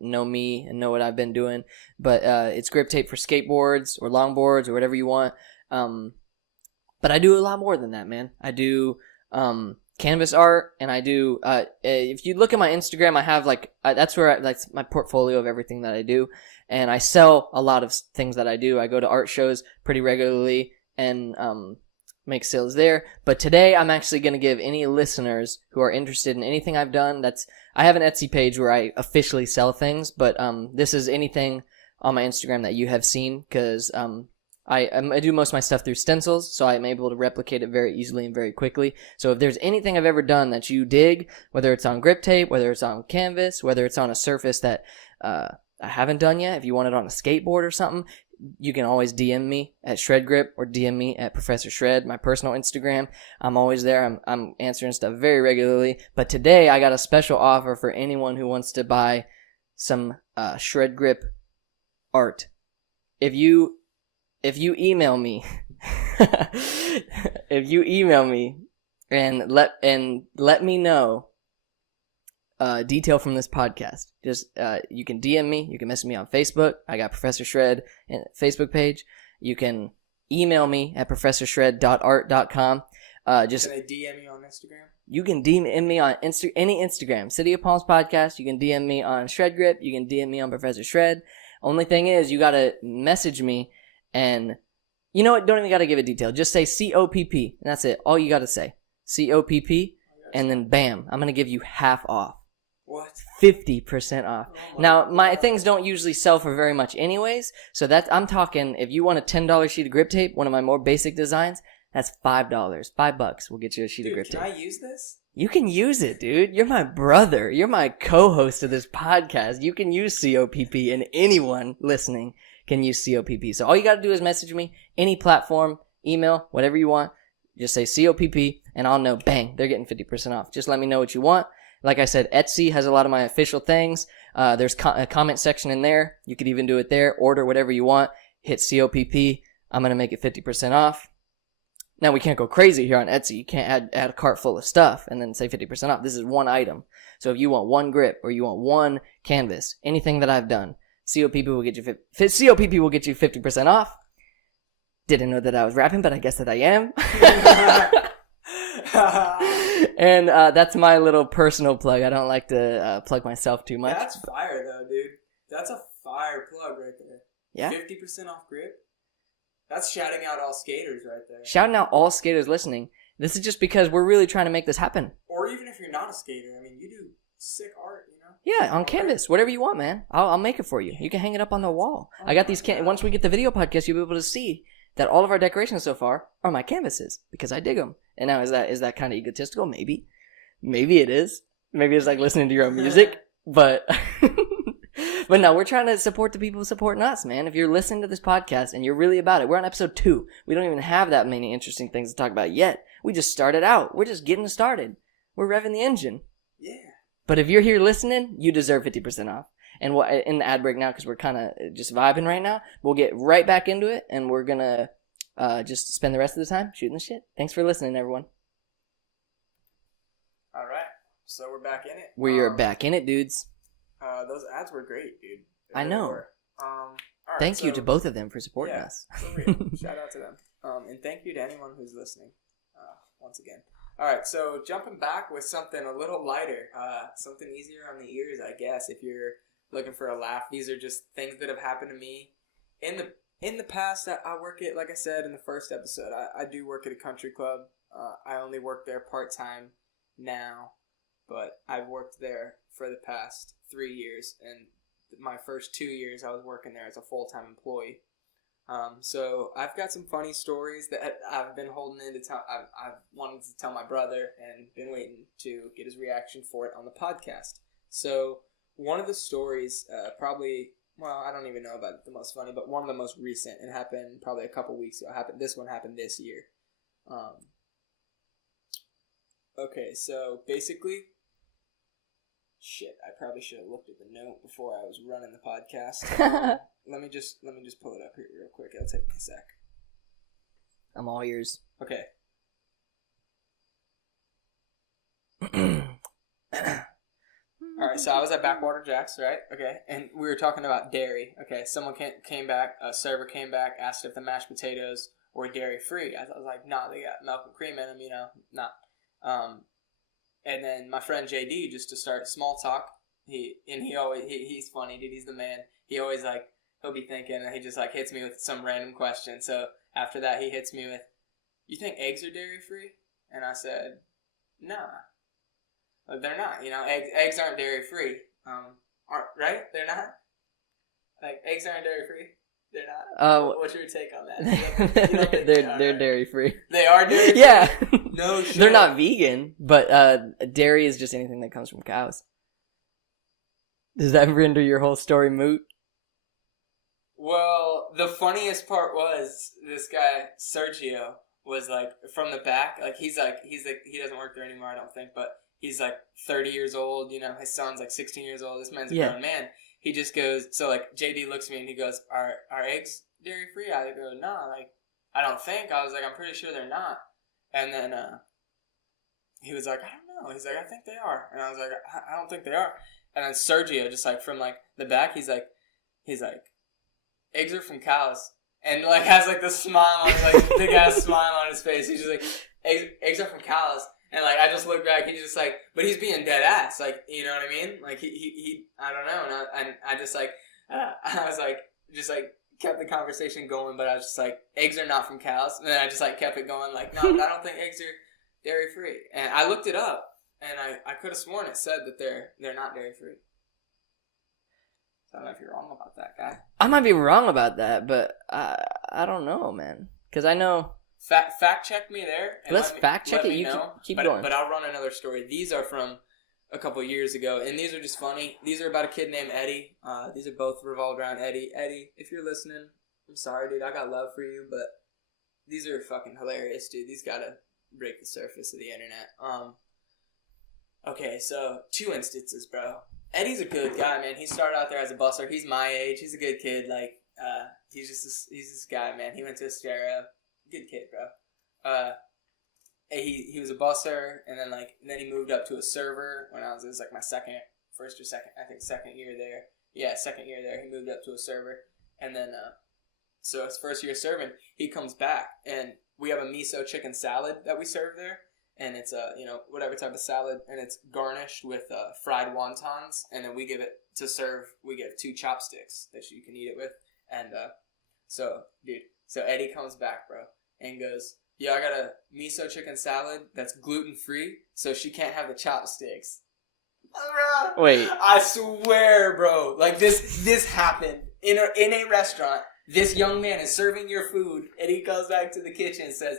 know me and know what I've been doing, but it's grip tape for skateboards or longboards or whatever you want. But I do a lot more than that, man. I do canvas art, and I do if you look at my Instagram, I have that's where that's my portfolio of everything that I do, and I sell a lot of things that I do. I go to art shows pretty regularly and make sales there. But today I'm actually going to give any listeners who are interested in anything I've done, I have an Etsy page where I officially sell things, but this is anything on my Instagram that you have seen, because I do most of my stuff through stencils, so I'm able to replicate it very easily and very quickly. So if there's anything I've ever done that you dig, whether it's on grip tape, whether it's on canvas, whether it's on a surface that I haven't done yet, if you want it on a skateboard or something, you can always DM me at Shred Grip or DM me at Professor Shred, my personal Instagram. I'm always there. I'm answering stuff very regularly. But today I got a special offer for anyone who wants to buy some Shred Grip art. If you email me, and let me know detail from this podcast, just you can DM me, you can message me on Facebook. I got Professor Shred Facebook page. You can email me at professorshred.art.com. Can I DM you on Instagram? You can DM me on any Instagram, City of Palms Podcast. You can DM me on Shred Grip. You can DM me on Professor Shred. Only thing is, you gotta message me. And you know what? Don't even got to give a detail. Just say COPP. And that's it. All you got to say. COPP. And then bam. I'm going to give you half off. What? 50% off. Now, my things don't usually sell for very much anyways. So I'm talking, if you want a $10 sheet of grip tape, one of my more basic designs, that's $5. $5 will get you a sheet of grip tape. Can I use this? You can use it, dude. You're my brother. You're my co-host of this podcast. You can use COPP, and anyone listening can use COPP. So all you got to do is message me, any platform, email, whatever you want. Just say COPP, and I'll know, bang, they're getting 50% off. Just let me know what you want. Like I said, Etsy has a lot of my official things. There's a comment section in there. You could even do it there. Order whatever you want. Hit COPP. I'm going to make it 50% off. Now, we can't go crazy here on Etsy. You can't add a cart full of stuff and then say 50% off. This is one item. So if you want one grip or you want one canvas, anything that I've done, COPP will get you 50% off. Didn't know that I was rapping, but I guess that I am. And that's my little personal plug. I don't like to plug myself too much. That's fire, though, dude. That's a fire plug right there. Yeah. 50% off grip. That's shouting out all skaters right there. Shouting out all skaters listening. This is just because we're really trying to make this happen. Or even if you're not a skater, I mean, you do sick art, you know? Yeah, on canvas, whatever you want, man. I'll make it for you. You can hang it up on the wall. I got these once we get the video podcast, you'll be able to see that all of our decorations so far are my canvases because I dig them. And now, is that kind of egotistical? Maybe it is. Maybe it's like listening to your own music, but but no, we're trying to support the people supporting us, man. If you're listening to this podcast and you're really about it, we're on episode 2. We don't even have that many interesting things to talk about yet. We just started out. We're just getting started. We're revving the engine. Yeah. But if you're here listening, you deserve 50% off. And in the ad break now, because we're kind of just vibing right now, we'll get right back into it, and we're going to just spend the rest of the time shooting the shit. Thanks for listening, everyone. All right. So we're back in it. We're back in it, dudes. Those ads were great, dude. I know. All right, thank you to both of them for supporting us. For real. Shout out to them. And thank you to anyone who's listening once again. All right, so jumping back with something a little lighter, something easier on the ears, I guess, if you're looking for a laugh. These are just things that have happened to me in the past. I work at, like I said in the first episode, I do work at a country club. I only work there part-time now, but I've worked there for the past 3 years, and my first 2 years I was working there as a full-time employee. So I've got some funny stories that I've been holding in to tell. I've wanted to tell my brother and been waiting to get his reaction for it on the podcast. So one of the stories, I don't even know about the most funny, but one of the most recent, it happened probably a couple weeks ago. This one happened this year. Okay, so basically, shit, I probably should have looked at the note before I was running the podcast. Let me just pull it up here real quick. It'll take me a sec. I'm all ears. Okay. Alright, so I was at Backwater Jack's, right? Okay, and we were talking about dairy. Okay, someone came back, a server came back, asked if the mashed potatoes were dairy-free. I was like, nah, they got milk and cream in them, not. And then my friend JD, just to start small talk, he's funny, dude, he's the man. He always, like, he'll be thinking, and he just, like, hits me with some random question. So after that, he hits me with, you think eggs are dairy-free? And I said, nah. But they're not, eggs aren't dairy-free. Right? They're not? Like, eggs aren't dairy-free? They're not? What's your take on that? They're dairy-free. They are dairy-free? Yeah. No shit. They're not vegan, but dairy is just anything that comes from cows. Does that render your whole story moot? Well, the funniest part was this guy, Sergio, was like, from the back, like, he doesn't work there anymore, I don't think, but he's like 30 years old, his son's like 16 years old, this man's a grown man. He just goes, so like, JD looks at me and he goes, are eggs dairy-free? I go, nah, like, I don't think. I was like, I'm pretty sure they're not. And then, he was like, I don't know. He's like, I think they are. And I was like, I don't think they are. And then Sergio, just like from like the back, he's like, eggs are from cows. And like has like the smile on his, like big ass smile on his face. He's just like, eggs are from cows. And like I just look back, he's just like, but he's being dead ass, like, you know what I mean? Like he I don't know. And I just like, I was like, just like kept the conversation going, but I was just like, eggs are not from cows. And then I just like kept it going, like, no, I don't think eggs are dairy free. And I looked it up, and I could have sworn it said that they're not dairy free. So I don't know if you're wrong about that, guy. I might be wrong about that, but I don't know, man. Because I know. Fact check me there. And Let's fact check it. You keep going. But I'll run another story. These are from a couple years ago, and these are just funny. These are about a kid named Eddie. These are both revolved around Eddie. Eddie, if you're listening, I'm sorry, dude. I got love for you, but these are fucking hilarious, dude. These gotta break the surface of the internet. Okay, so 2 instances, bro. Eddie's a good guy, man. He started out there as a busser. He's my age. He's a good kid. Like, he's this guy, man. He went to Estero. Good kid, bro. He was a busser, and then he moved up to a server when it was like my second year there. Yeah, second year there. He moved up to a server, and then so his first year serving, he comes back, and we have a miso chicken salad that we serve there, and it's whatever type of salad, and it's garnished with fried wontons, and then we give 2 chopsticks that you can eat it with, and so Eddie comes back, bro, and goes, "Yo, I got a miso chicken salad that's gluten free, so she can't have the chopsticks." Wait, I swear, bro, like this happened in a restaurant. This young man is serving your food, and he comes back to the kitchen and says,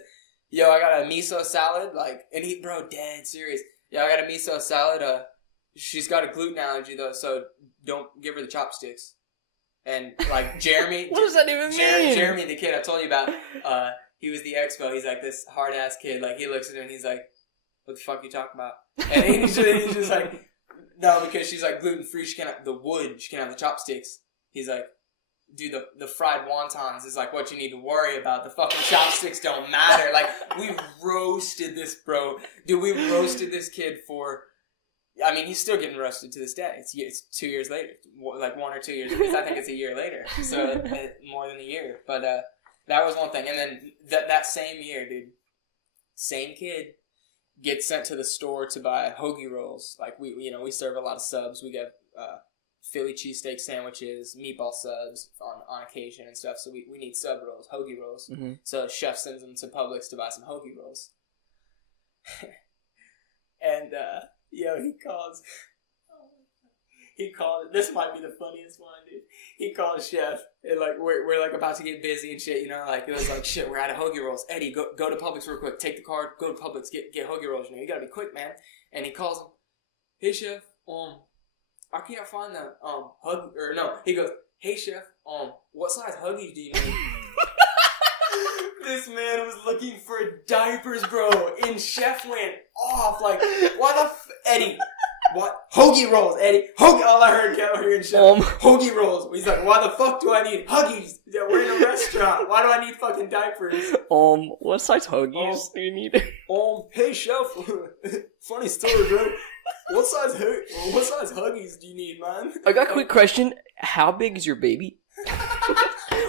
"Yo, I got a miso salad," and he, bro, dead serious. "Yo, I got a miso salad. She's got a gluten allergy though, so don't give her the chopsticks." And like Jeremy, what does that even mean? Jeremy, the kid I told you about, he was the expo. He's like this hard ass kid. Like he looks at him and he's like, "What the fuck you talking about?" And he's just like, No, because she's like gluten free. She can't have she can't have the chopsticks. He's like, dude, the fried wontons is like what you need to worry about. The fucking chopsticks don't matter. Like, we roasted this, bro. Dude, we roasted this kid for... I mean, he's still getting roasted to this day. It's 2 years later. Like 1 or 2 years. I think it's a year later. So, more than a year. But that was one thing. And then that same year, dude, same kid gets sent to the store to buy hoagie rolls. Like, we serve a lot of subs. We get... Philly cheesesteak sandwiches, meatball subs on occasion and stuff. So we need sub rolls, hoagie rolls. Mm-hmm. So chef sends them to Publix to buy some hoagie rolls. And he calls. This might be the funniest one, dude. He calls chef and like we're like about to get busy and shit. Like it was like shit. We're out of hoagie rolls. Eddie, go to Publix real quick. Take the card. Go to Publix. Get hoagie rolls. You gotta be quick, man. And he calls him. Hey chef. I can't find the he goes, hey chef, what size Huggies do you need? This man was looking for diapers, bro, and chef went off like, why Eddie, what? Hoagie rolls, Eddie, all I heard in chef, hoagie rolls. He's like, why the fuck do I need Huggies? Yeah, we're in a restaurant, why do I need fucking diapers? What size Huggies do you need? Hey chef, funny story, bro. What size Huggies do you need, man? I got a quick question. How big is your baby?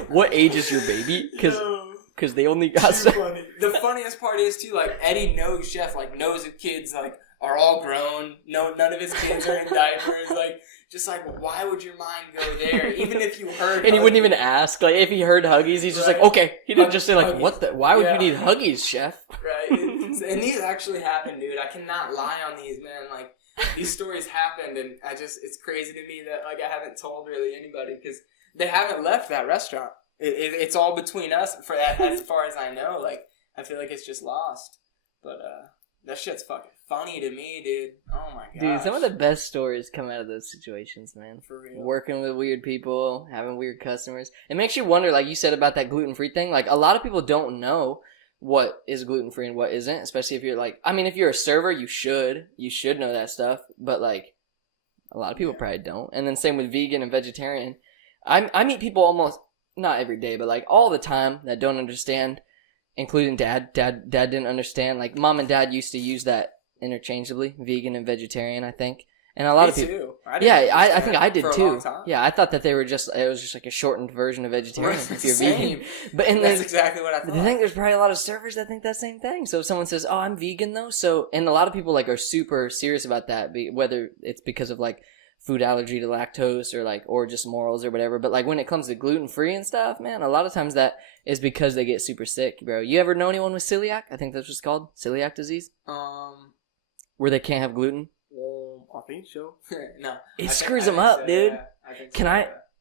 What age is your baby? Because they only got so funny. The funniest part is too, like Eddie knows chef, like knows his kids like are all grown. No, none of his kids are in diapers. Like, just like, why would your mind go there? Even if you heard, and he wouldn't even ask. Like, if he heard Huggies, he's just like, okay. He didn't just say like, Huggies. What the? Why would you need Huggies, chef? Right. And these actually happened, dude. I cannot lie on these, man. Like, these stories happened, and it's crazy to me that like I haven't told really anybody because they haven't left that restaurant. It's all between us as far as I know. Like, I feel like it's just lost. But that shit's fucking funny to me, dude. Oh my god. Dude, some of the best stories come out of those situations, man. For real. Working with weird people, having weird customers. It makes you wonder, like you said about that gluten-free thing. Like, a lot of people don't know what is gluten-free and what isn't, especially if you're like, I mean, if you're a server, you should know that stuff, but like, a lot of people probably don't. And then same with vegan and vegetarian. I meet people almost, not every day, but like all the time that don't understand, including dad. Dad didn't understand. Like, mom and dad used to use that interchangeably, vegan and vegetarian, I think. And a lot of people. Too. I think I did too. Yeah, I thought that it was just like a shortened version of vegetarian if you're vegan. But that's exactly what I thought. I think there's probably a lot of servers that think that same thing. So if someone says, "Oh, I'm vegan though," and a lot of people like are super serious about that, whether it's because of like food allergy to lactose or just morals or whatever. But like when it comes to gluten free and stuff, man, a lot of times that is because they get super sick, bro. You ever know anyone with celiac? I think that's what's called celiac disease. Where they can't have gluten. I think so. No. It screws them up, dude. Yeah,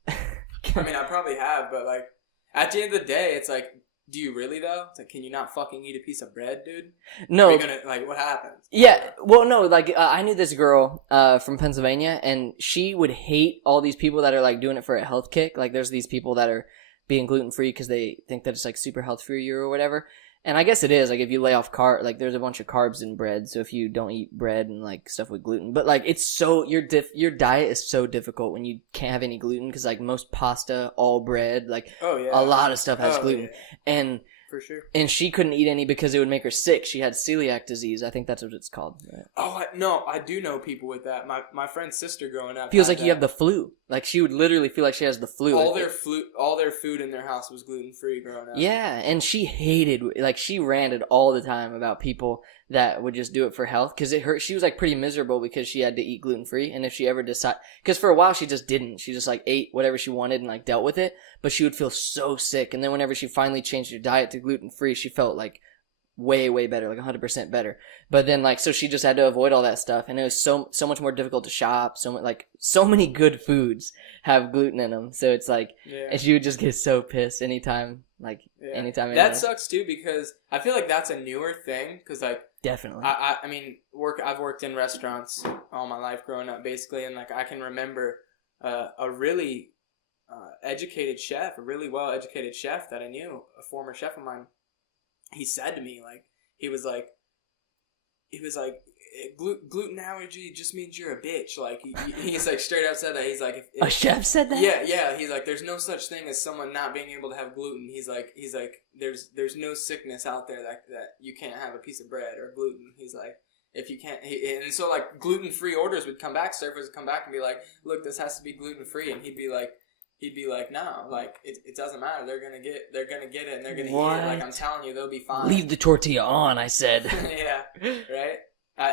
I mean, I probably have, but like, at the end of the day, it's like, do you really though? It's like, can you not fucking eat a piece of bread, dude? No. Are you gonna, like, what happens? Yeah, well, no, like, I knew this girl from Pennsylvania, and she would hate all these people that are like doing it for a health kick. Like, there's these people that are being gluten free because they think that it's like super health for you or whatever. And I guess it is, like, if you lay off like, there's a bunch of carbs in bread, so if you don't eat bread and, like, stuff with gluten. But, like, it's so, your diet is so difficult when you can't have any gluten, because, like, most pasta, all bread, like, a lot of stuff has gluten. Yeah. And for sure. And she couldn't eat any because it would make her sick. She had celiac disease. I think that's what it's called. Right? Oh, no, I do know people with that. My friend's sister growing up feels like you have the flu. Like, she would literally feel like she has the flu. All their food in their house was gluten-free growing up. Yeah, and she hated, like, she ranted all the time about people that would just do it for health, because she was like pretty miserable because she had to eat gluten-free, and if she ever because for a while she just didn't. She just like ate whatever she wanted and like dealt with it, but she would feel so sick, and then whenever she finally changed her diet to gluten-free, she felt like way, way better, like 100% better. But then like, so she just had to avoid all that stuff, and it was so much more difficult to shop. So many good foods have gluten in them, so it's like, and she would just get so pissed anytime. That sucks too, because I feel like that's a newer thing, because like, definitely. I mean, I've worked in restaurants all my life growing up, basically, and like I can remember a really educated chef, a really well educated chef that I knew, a former chef of mine. He said to me, like, he was like, gluten allergy just means you're a bitch. Like he's like straight up said that. He's like, a chef said that. Yeah. He's like, there's no such thing as someone not being able to have gluten. He's like, there's no sickness out there that you can't have a piece of bread or gluten. He's like, if you can't, and so like gluten-free orders would come back. Servers would come back and be like, look, this has to be gluten-free, and he'd be like, no, like it doesn't matter. They're gonna get it, and they're gonna eat it. Like I'm telling you, they'll be fine. Leave the tortilla on, I said. Yeah, right.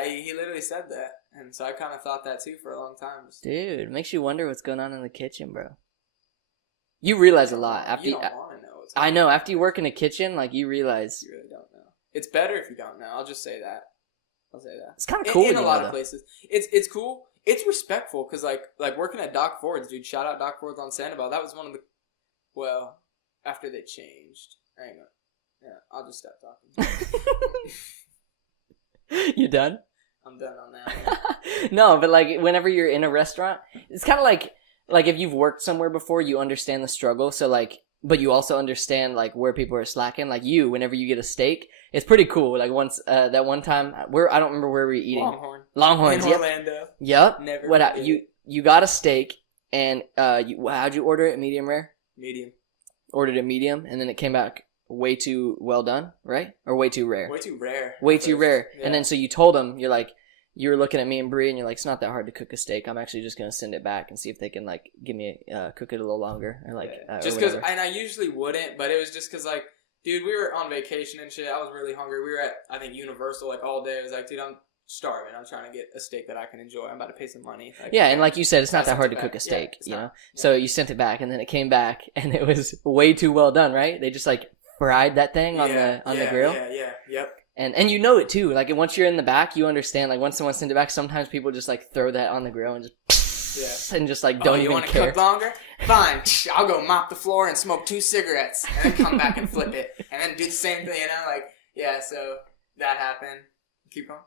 He literally said that, and so I kind of thought that too for a long time. Dude, it makes you wonder what's going on in the kitchen, bro. You realize a lot after you don't want to know. I know after you work in a kitchen, like you realize you really don't know. It's better if you don't know. I'll just say that. It's kind of cool in a lot of places. It's cool. It's respectful because like working at Doc Ford's, dude. Shout out Doc Ford's on Sandoval. That was one of the after they changed. Hang on. Yeah, I'll just stop talking. You done? I'm done on that. No, but like whenever you're in a restaurant, it's kind of like if you've worked somewhere before, you understand the struggle. So like, but you also understand like where people are slacking. Like whenever you get a steak, it's pretty cool. Like once that one time, I don't remember where we were eating. Longhorns. In Orlando. Yep. Never. You got a steak and how'd you order it? Medium rare. Medium. Ordered it medium, and then it came back way too well done, right? Or way too rare? Way too rare. Way too rare. Yeah. And then so you told them, you were looking at me and Bree, and you're like, it's not that hard to cook a steak. I'm actually just gonna send it back and see if they can like give me cook it a little longer or like just because. And I usually wouldn't, but it was just because like, dude, we were on vacation and shit. I was really hungry. We were at I think Universal like all day. I was like, dude, I'm starving. I'm trying to get a steak that I can enjoy. I'm about to pay some money. Like, yeah, and like you said, it's not that hard to cook a steak, you know. Yeah. So you sent it back, and then it came back, and it was way too well done, right? They just like fried that thing on the grill. Yep. And you know it too. Like once you're in the back, you understand. Like once someone sent it back, sometimes people just like throw that on the grill and just and just like don't even care. You want to cook longer? Fine. I'll go mop the floor and smoke 2 cigarettes, and then come back and flip it, and then do the same thing. You know, like so that happened. Keep going.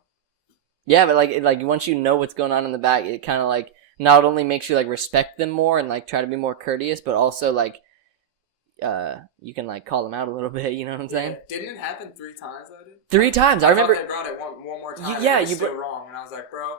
Yeah, but like once you know what's going on in the back, it kind of like not only makes you like respect them more and like try to be more courteous, but also like you can like call them out a little bit. You know what I'm saying? Yeah. Didn't it happen 3 times though, dude? 3 times. I remember they brought it one more time. Yeah, you still wrong, and I was like, bro.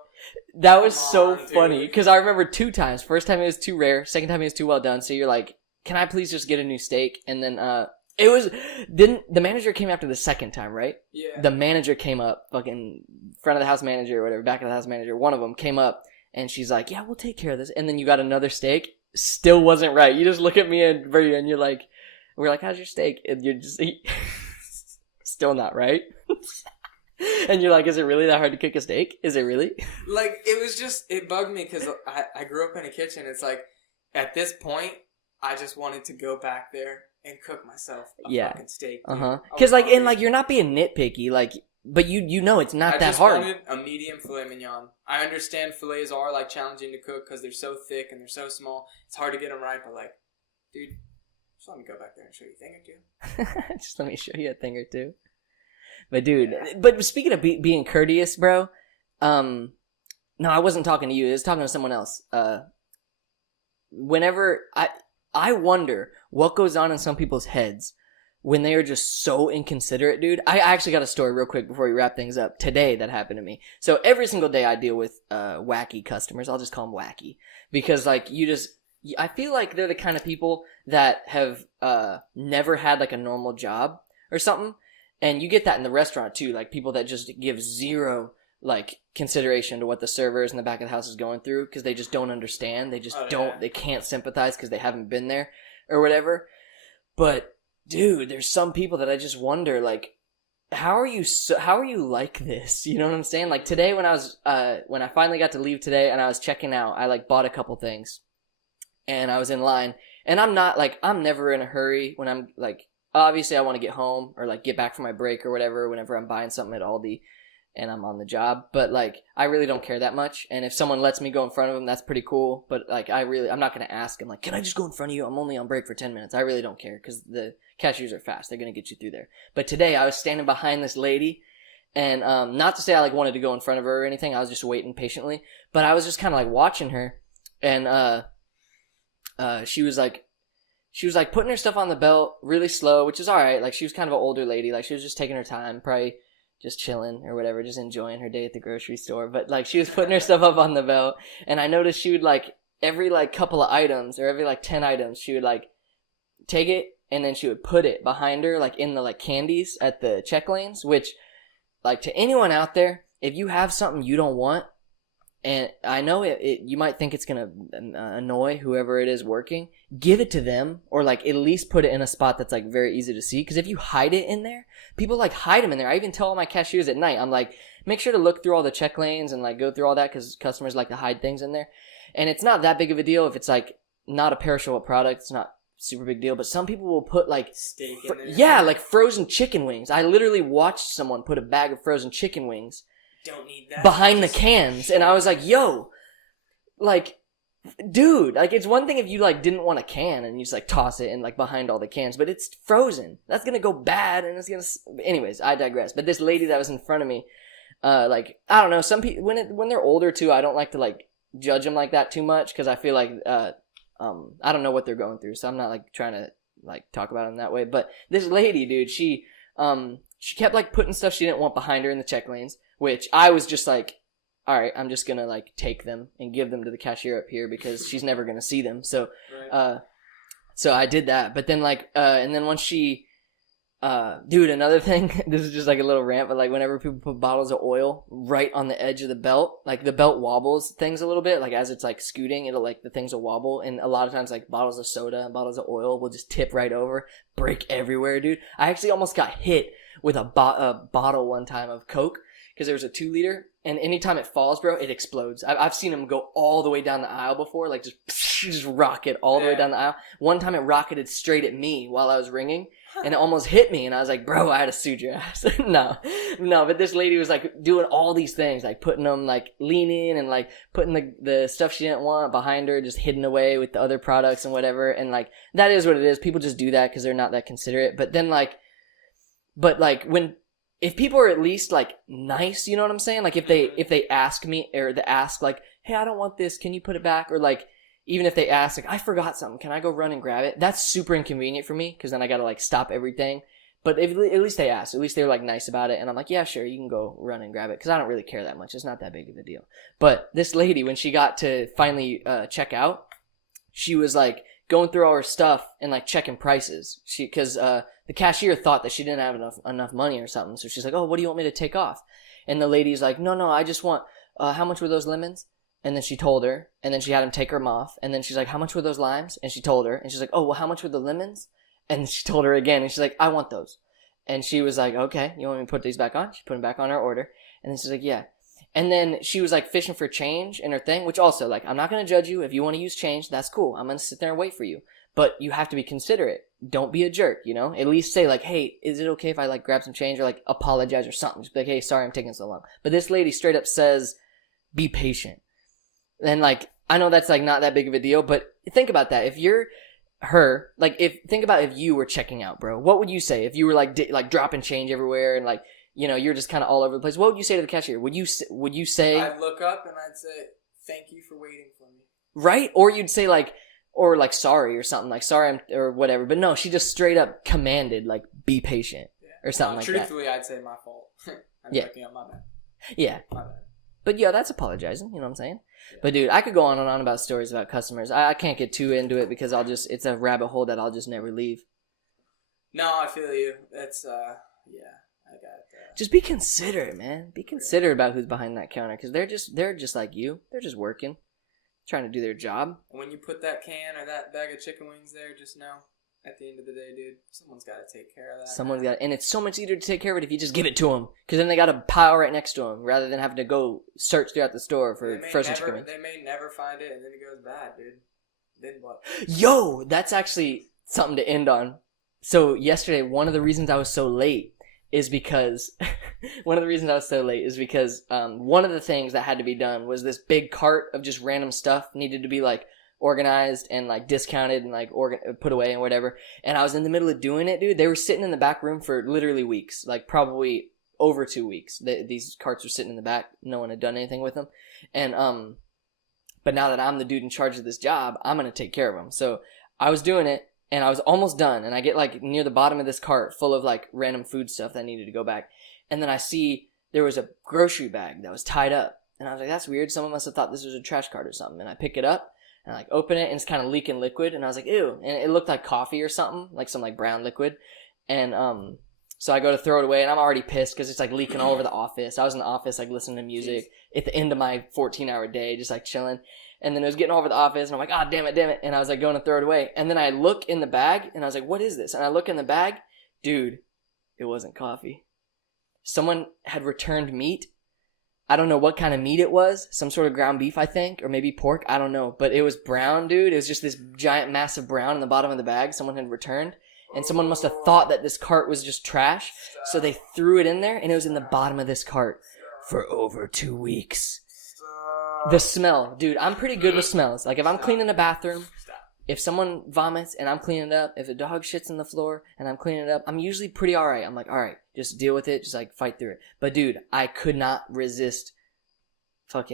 That was so funny because I remember 2 times. First time it was too rare. Second time it was too well done. So you're like, can I please just get a new steak? And then the manager came after the second time, right? Yeah. The manager came up, fucking front of the house manager or whatever, back of the house manager. One of them came up and she's like, yeah, we'll take care of this. And then you got another steak. Still wasn't right. You just look at me and Brady and you're like, we're like, how's your steak? And you're just still not right. And you're like, is it really that hard to cook a steak? Is it really? Like, it bugged me because I grew up in a kitchen. It's like, at this point, I just wanted to go back there and cook myself a fucking steak. Because like, and like, you're not being nitpicky, like, but you know it's not that hard. I just wanted a medium filet mignon. I understand filets are like challenging to cook because they're so thick and they're so small. It's hard to get them right, but like, dude, just let me go back there and show you a thing or 2. Just let me show you a thing or 2. But dude, but speaking of being courteous, bro, no, I wasn't talking to you. I was talking to someone else. Whenever I wonder what goes on in some people's heads when they are just so inconsiderate, dude. I actually got a story real quick before we wrap things up today that happened to me. So every single day I deal with wacky customers. I'll just call them wacky because like I feel like they're the kind of people that have never had like a normal job or something. And you get that in the restaurant too, like people that just give zero like consideration to what the servers in the back of the house is going through because they just don't understand. They just they can't sympathize because they haven't been there or whatever. But dude, there's some people that I just wonder like, how are you like this? You know what I'm saying? Like today when I finally got to leave today and I was checking out, I like bought a couple things and I was in line and I'm never in a hurry when I'm like, obviously I want to get home or like get back from my break or whatever whenever I'm buying something at Aldi and I'm on the job, but like I really don't care that much. And if someone lets me go in front of them, that's pretty cool. But like I'm not going to ask them like, can I just go in front of you? I'm only on break for 10 minutes. I really don't care because the cashiers are fast. They're going to get you through there. But today I was standing behind this lady and not to say I like wanted to go in front of her or anything. I was just waiting patiently, but I was just kind of like watching her and she was like putting her stuff on the belt really slow, which is all right. Like she was kind of an older lady. Like she was just taking her time, probably just chilling or whatever, just enjoying her day at the grocery store. But like she was putting her stuff up on the belt, and I noticed she would like every like couple of items or every like 10 items, she would like take it and then she would put it behind her like in the like candies at the check lanes, which like to anyone out there, if you have something you don't want, and I know you might think it's going to annoy whoever it is working, give it to them or like at least put it in a spot that's like very easy to see. Because if you hide it in there, people like hide them in there. I even tell all my cashiers at night, I'm like, make sure to look through all the check lanes and like go through all that because customers like to hide things in there. And it's not that big of a deal if it's like not a perishable product. It's not super big deal. But some people will put like steak in there. Yeah, like frozen chicken wings. I literally watched someone put a bag of frozen chicken wings Don't need that. behind the cans, and I was like, yo, like, dude, like, it's one thing if you, like, didn't want a can and you just, like, toss it in, like, behind all the cans, but it's frozen. That's gonna go bad, and it's gonna... Anyways, I digress. But this lady that was in front of me, like, I don't know, some people, when they're older, too, I don't like to, like, judge them like that too much, because I feel like, I don't know what they're going through, so I'm not, like, trying to, like, talk about them that way. But this lady, dude, she kept, like, putting stuff she didn't want behind her in the check lanes, which I was just like, all right, I'm just going to, like, take them and give them to the cashier up here because she's never going to see them. So, Right. So I did that. But then, like, and then once she, dude, another thing, this is just like a little rant, but like whenever people put bottles of oil right on the edge of the belt, like the belt wobbles things a little bit, like as it's like scooting, it'll like, the things will wobble. And a lot of times like bottles of soda and bottles of oil will just tip right over, break everywhere, dude. I actually almost got hit with a bottle one time of Coke. Because there was a 2-liter, and anytime it falls, bro, it explodes. I've seen them go all the way down the aisle before, like just rocket all the way down the aisle. One time it rocketed straight at me while I was ringing, and it almost hit me, and I was like, bro, I had to sue your ass. No, but this lady was like doing all these things, like putting them, like leaning and like putting the stuff she didn't want behind her, just hidden away with the other products and whatever. And like, that is what it is. People just do that because they're not that considerate. But then like, if people are at least like nice, you know what I'm saying? Like if they ask me or they ask like, hey, I don't want this, can you put it back? Or like, even if they ask like, I forgot something, can I go run and grab it? That's super inconvenient for me because then I gotta like stop everything. But if at least they ask, at least they're like nice about it, and I'm like, yeah, sure, you can go run and grab it because I don't really care that much. It's not that big of a deal. But this lady, when she got to finally check out, she was like going through all her stuff and like checking prices. Because the cashier thought that she didn't have enough money or something. So she's like, oh, what do you want me to take off? And the lady's like, no, I just want, how much were those lemons? And then she told her, and then she had him take them off. And then she's like, how much were those limes? And she told her, and she's like, oh, well, how much were the lemons? And she told her again, and she's like, I want those. And she was like, okay, you want me to put these back on? She put them back on her order. And then she's like, yeah. And then she was like fishing for change in her thing, which also, like, I'm not going to judge you. If you want to use change, that's cool. I'm going to sit there and wait for you. But you have to be considerate. Don't be a jerk, you know? At least say like, hey, is it okay if I like grab some change or like apologize or something? Just be like, hey, sorry I'm taking so long. But this lady straight up says, be patient. And like, I know that's like not that big of a deal, but think about that. If you're her, like think about if you were checking out, bro. What would you say if you were like dropping change everywhere and like, you know, you're just kind of all over the place? What would you say to the cashier? Would you say? I'd look up and I'd say, thank you for waiting for me. Right? Or you'd say like, or like sorry or something, like sorry or whatever. But no, she just straight up commanded like be patient or something like that. Truthfully, I'd say my fault. I'm looking up my bad. Yeah. My bad. But yeah, that's apologizing, you know what I'm saying? Yeah. But dude, I could go on and on about stories about customers. I can't get too into it because it's a rabbit hole that I'll just never leave. No, I feel you. That's, yeah, I got that. Just be considerate, man. Be considerate about who's behind that counter because they're just like you. They're just working, trying to do their job. When you put that can or that bag of chicken wings there, just know, at the end of the day, dude, someone's got to take care of that. And it's so much easier to take care of it if you just give it to them, because then they got a pile right next to them, rather than having to go search throughout the store for frozen chicken wings. They may never find it, and then it goes bad, dude. Then what? Yo, that's actually something to end on. So yesterday, one of the reasons I was so late is because one of the things that had to be done was this big cart of just random stuff needed to be like organized and like discounted and like put away and whatever. And I was in the middle of doing it, dude. They were sitting in the back room for literally weeks, like probably over 2 weeks. These carts were sitting in the back. No one had done anything with them. And but now that I'm the dude in charge of this job, I'm gonna take care of them. So I was doing it, and I was almost done. And I get like near the bottom of this cart full of like random food stuff that needed to go back. and then I see there was a grocery bag that was tied up. And I was like, that's weird. Someone must have thought this was a trash cart or something. And I pick it up and I like open it and it's kind of leaking liquid. And I was like, ew. And it looked like coffee or something, like some like brown liquid. And so I go to throw it away and I'm already pissed because it's like leaking all over the office. I was in the office like listening to music at the end of my 14-hour day, just like chilling. And then it was getting all over the office and I'm like, ah, damn it. And I was like going to throw it away. And then I look in the bag and I was like, what is this? And I look in the bag, dude, it wasn't coffee. Someone had returned meat. I don't know what kind of meat it was. Some sort of ground beef, I think, or maybe pork. I don't know. But it was brown, dude. It was just this giant, massive brown in the bottom of the bag. Someone had returned. And someone must have thought that this cart was just trash. So they threw it in there, and it was in the bottom of this cart for over 2 weeks. The smell. Dude, I'm pretty good with smells. Like, if I'm cleaning a bathroom, if someone vomits and I'm cleaning it up, if a dog shits on the floor and I'm cleaning it up, I'm usually pretty alright. I'm like, alright, just deal with it, just like fight through it. But dude, I could not resist I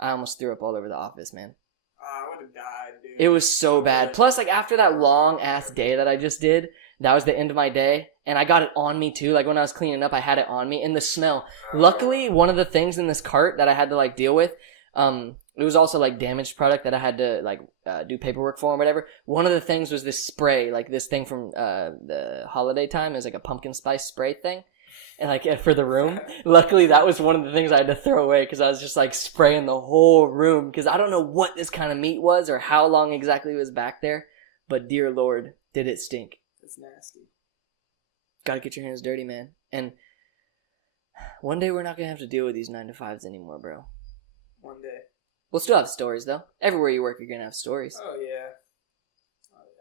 almost threw up all over the office, man. I would have died, dude. It was so bad. Plus, like, after that long ass day that I just did, that was the end of my day, and I got it on me too. Like, when I was cleaning up, I had it on me, and the smell. Luckily, one of the things in this cart that I had to like deal with, it was also like damaged product that I had to like do paperwork for and whatever. One of the things was this spray, like this thing from the holiday time. It was like a pumpkin spice spray thing, and like for the room. Luckily, that was one of the things I had to throw away because I was just like spraying the whole room because I don't know what this kind of meat was or how long exactly it was back there, but dear Lord, did it stink. It's nasty. Gotta get your hands dirty, man. And one day we're not gonna have to deal with these 9-to-5s anymore, bro. One day. We'll still have stories, though. Everywhere you work, you're gonna have stories. Oh, yeah.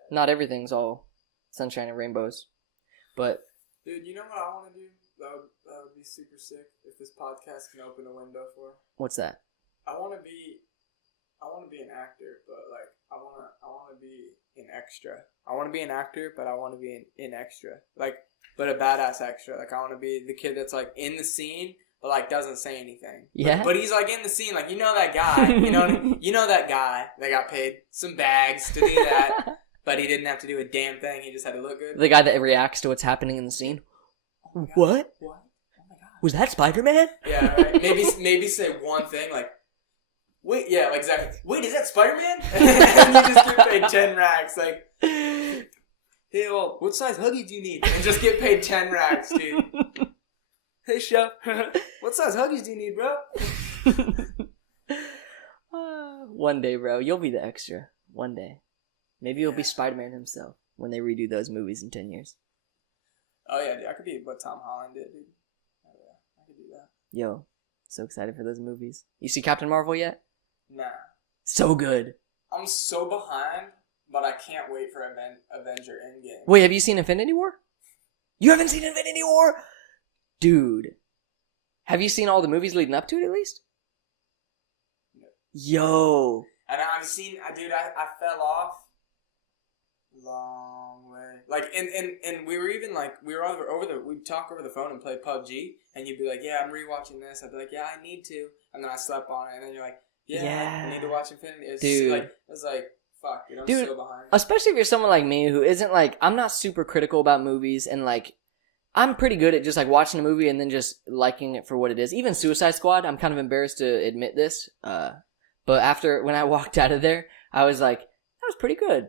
Not everything's all sunshine and rainbows. But... Dude, you know what I want to do? That would be super sick if this podcast can open a window for. What's that? I want to be an actor, but like I want to be an extra. I want to be an actor, but I want to be an extra. Like, but a badass extra. Like, I want to be the kid that's like in the scene, but like doesn't say anything. Yeah. But he's like in the scene, like, you know that guy. You know that guy that got paid some bags to do that, but he didn't have to do a damn thing. He just had to look good. The guy that reacts to what's happening in the scene. Oh What? What? Oh my god. Was that Spider-Man? Yeah, right. Maybe say one thing like, wait, yeah, like exactly. Wait, is that Spider-Man? And you just get paid 10 racks. Like, hey, well, what size Huggies do you need? And just get paid 10 racks, dude. Hey, chef, what size Huggies do you need, bro? One day, bro, you'll be the extra. One day. Maybe you'll be Spider-Man himself when they redo those movies in 10 years. Oh, yeah, dude, I could be what Tom Holland did, dude. Oh, yeah, I could do that. Yo, so excited for those movies. You see Captain Marvel yet? Nah. So good. I'm so behind, but I can't wait for Avenger Endgame. Wait, have you seen Infinity War? You haven't seen Infinity War? Dude. Have you seen all the movies leading up to it, at least? No. Yo. And I've seen, dude, I fell off long way. Like, and we were even like, we'd talk over the phone and play PUBG, and you'd be like, yeah, I'm rewatching this. I'd be like, yeah, I need to. And then I slept on it, and then you're like, yeah. I need to watch Infinity. It was like, fuck, dude, I'm so behind. Especially if you're someone like me who isn't like, I'm not super critical about movies, and like, I'm pretty good at just like watching a movie and then just liking it for what it is. Even Suicide Squad, I'm kind of embarrassed to admit this, but when I walked out of there, I was like, that was pretty good.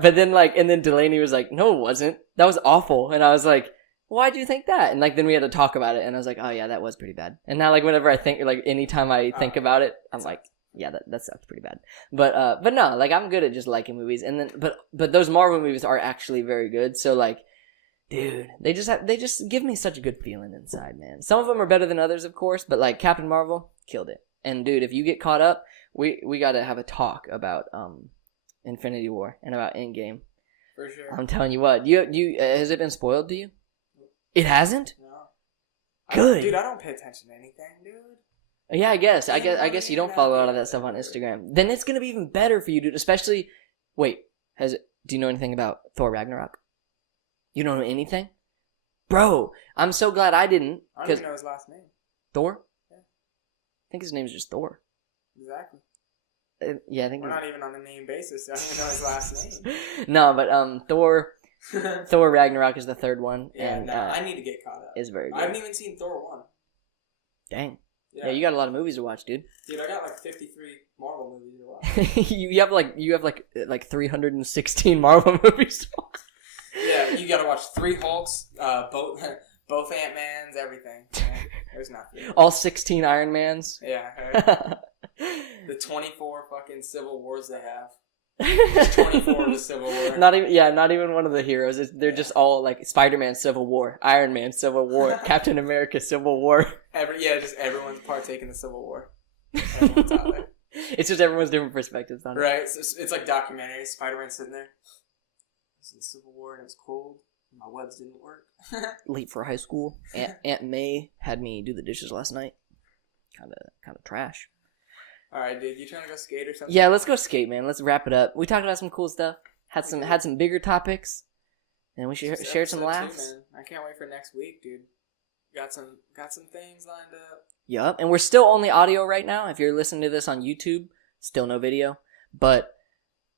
But then and then Delaney was like, no, it wasn't. That was awful. And I was like, why do you think that? And like, then we had to talk about it, and I was like, oh yeah, that was pretty bad. And now like, whenever I think, like, anytime I think about it, I'm like, yeah, that sucks pretty bad. But no, like, I'm good at just liking movies. And then, but those Marvel movies are actually very good. So like, dude, they just give me such a good feeling inside, man. Some of them are better than others, of course, but like Captain Marvel killed it. And dude, if you get caught up, we got to have a talk about Infinity War and about Endgame. For sure. I'm telling you what, you has it been spoiled to you? It hasn't? No. Good. Dude, I don't pay attention to anything, dude. Yeah, I guess you don't follow a lot of that stuff on Instagram. Then it's gonna be even better for you, dude. Especially, do you know anything about Thor Ragnarok? You don't know anything? Bro, I'm so glad I didn't. I don't even know his last name. Thor? Yeah. I think his name's just Thor. Exactly. Yeah, I think we're not even on a name basis. So I don't even know his last name. No, but Thor, Thor Ragnarok is the third one. Yeah, and I need to get caught up. Is very good. I haven't even seen Thor 1. Dang. Yeah, you got a lot of movies to watch, dude. Dude, I got like 53 Marvel movies to watch. you have like 316 Marvel movies to watch. Yeah, you gotta watch 3 Hulks, both Ant-Mans, everything. Yeah, there's nothing. All 16 Iron Mans. Yeah. The 24 fucking Civil Wars they have. 24 of the Civil War. Not even one of the heroes. They're just all like Spider-Man Civil War, Iron Man Civil War, Captain America Civil War. Just everyone's partaking in the Civil War. Everyone's out there. It's just everyone's different perspectives on it. Right? It's like documentaries. Spider-Man sitting there. It was in the Civil War and it was cold. My webs didn't work. Late for high school. Aunt May had me do the dishes last night. Kind of trash. All right, dude. You trying to go skate or something? Yeah, let's go skate, man. Let's wrap it up. We talked about some cool stuff. Had some bigger topics, and we shared some laughs. Too, man. I can't wait for next week, dude. Got some things lined up. Yup, and we're still only audio right now. If you're listening to this on YouTube, still no video. But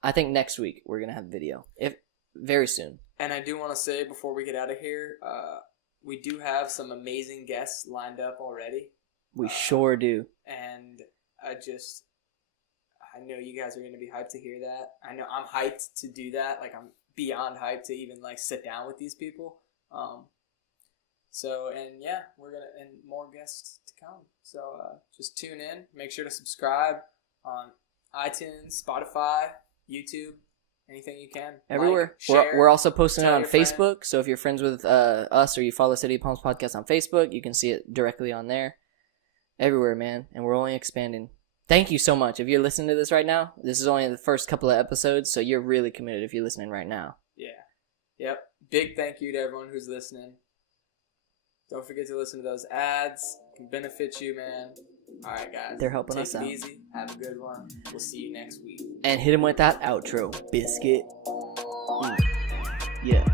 I think next week we're gonna have video, very soon. And I do want to say before we get out of here, we do have some amazing guests lined up already. We sure do. And I know you guys are going to be hyped to hear that. I know I'm hyped to do that. Like, I'm beyond hyped to even, like, sit down with these people. And more guests to come. So, just tune in. Make sure to subscribe on iTunes, Spotify, YouTube, anything you can. Everywhere. Like, share, we're also posting it on Facebook. Friend. So if you're friends with us or you follow City of Palms Podcast on Facebook, you can see it directly on there. Everywhere, man. And we're only expanding. Thank you so much. If you're listening to this right now, this is only the first couple of episodes, so you're really committed if you're listening right now. Yeah. Yep. Big thank you to everyone who's listening. Don't forget to listen to those ads. It can benefit you, man. All right, guys. They're helping us out. Take it easy. Have a good one. We'll see you next week. And hit him with that outro. Biscuit. Yeah.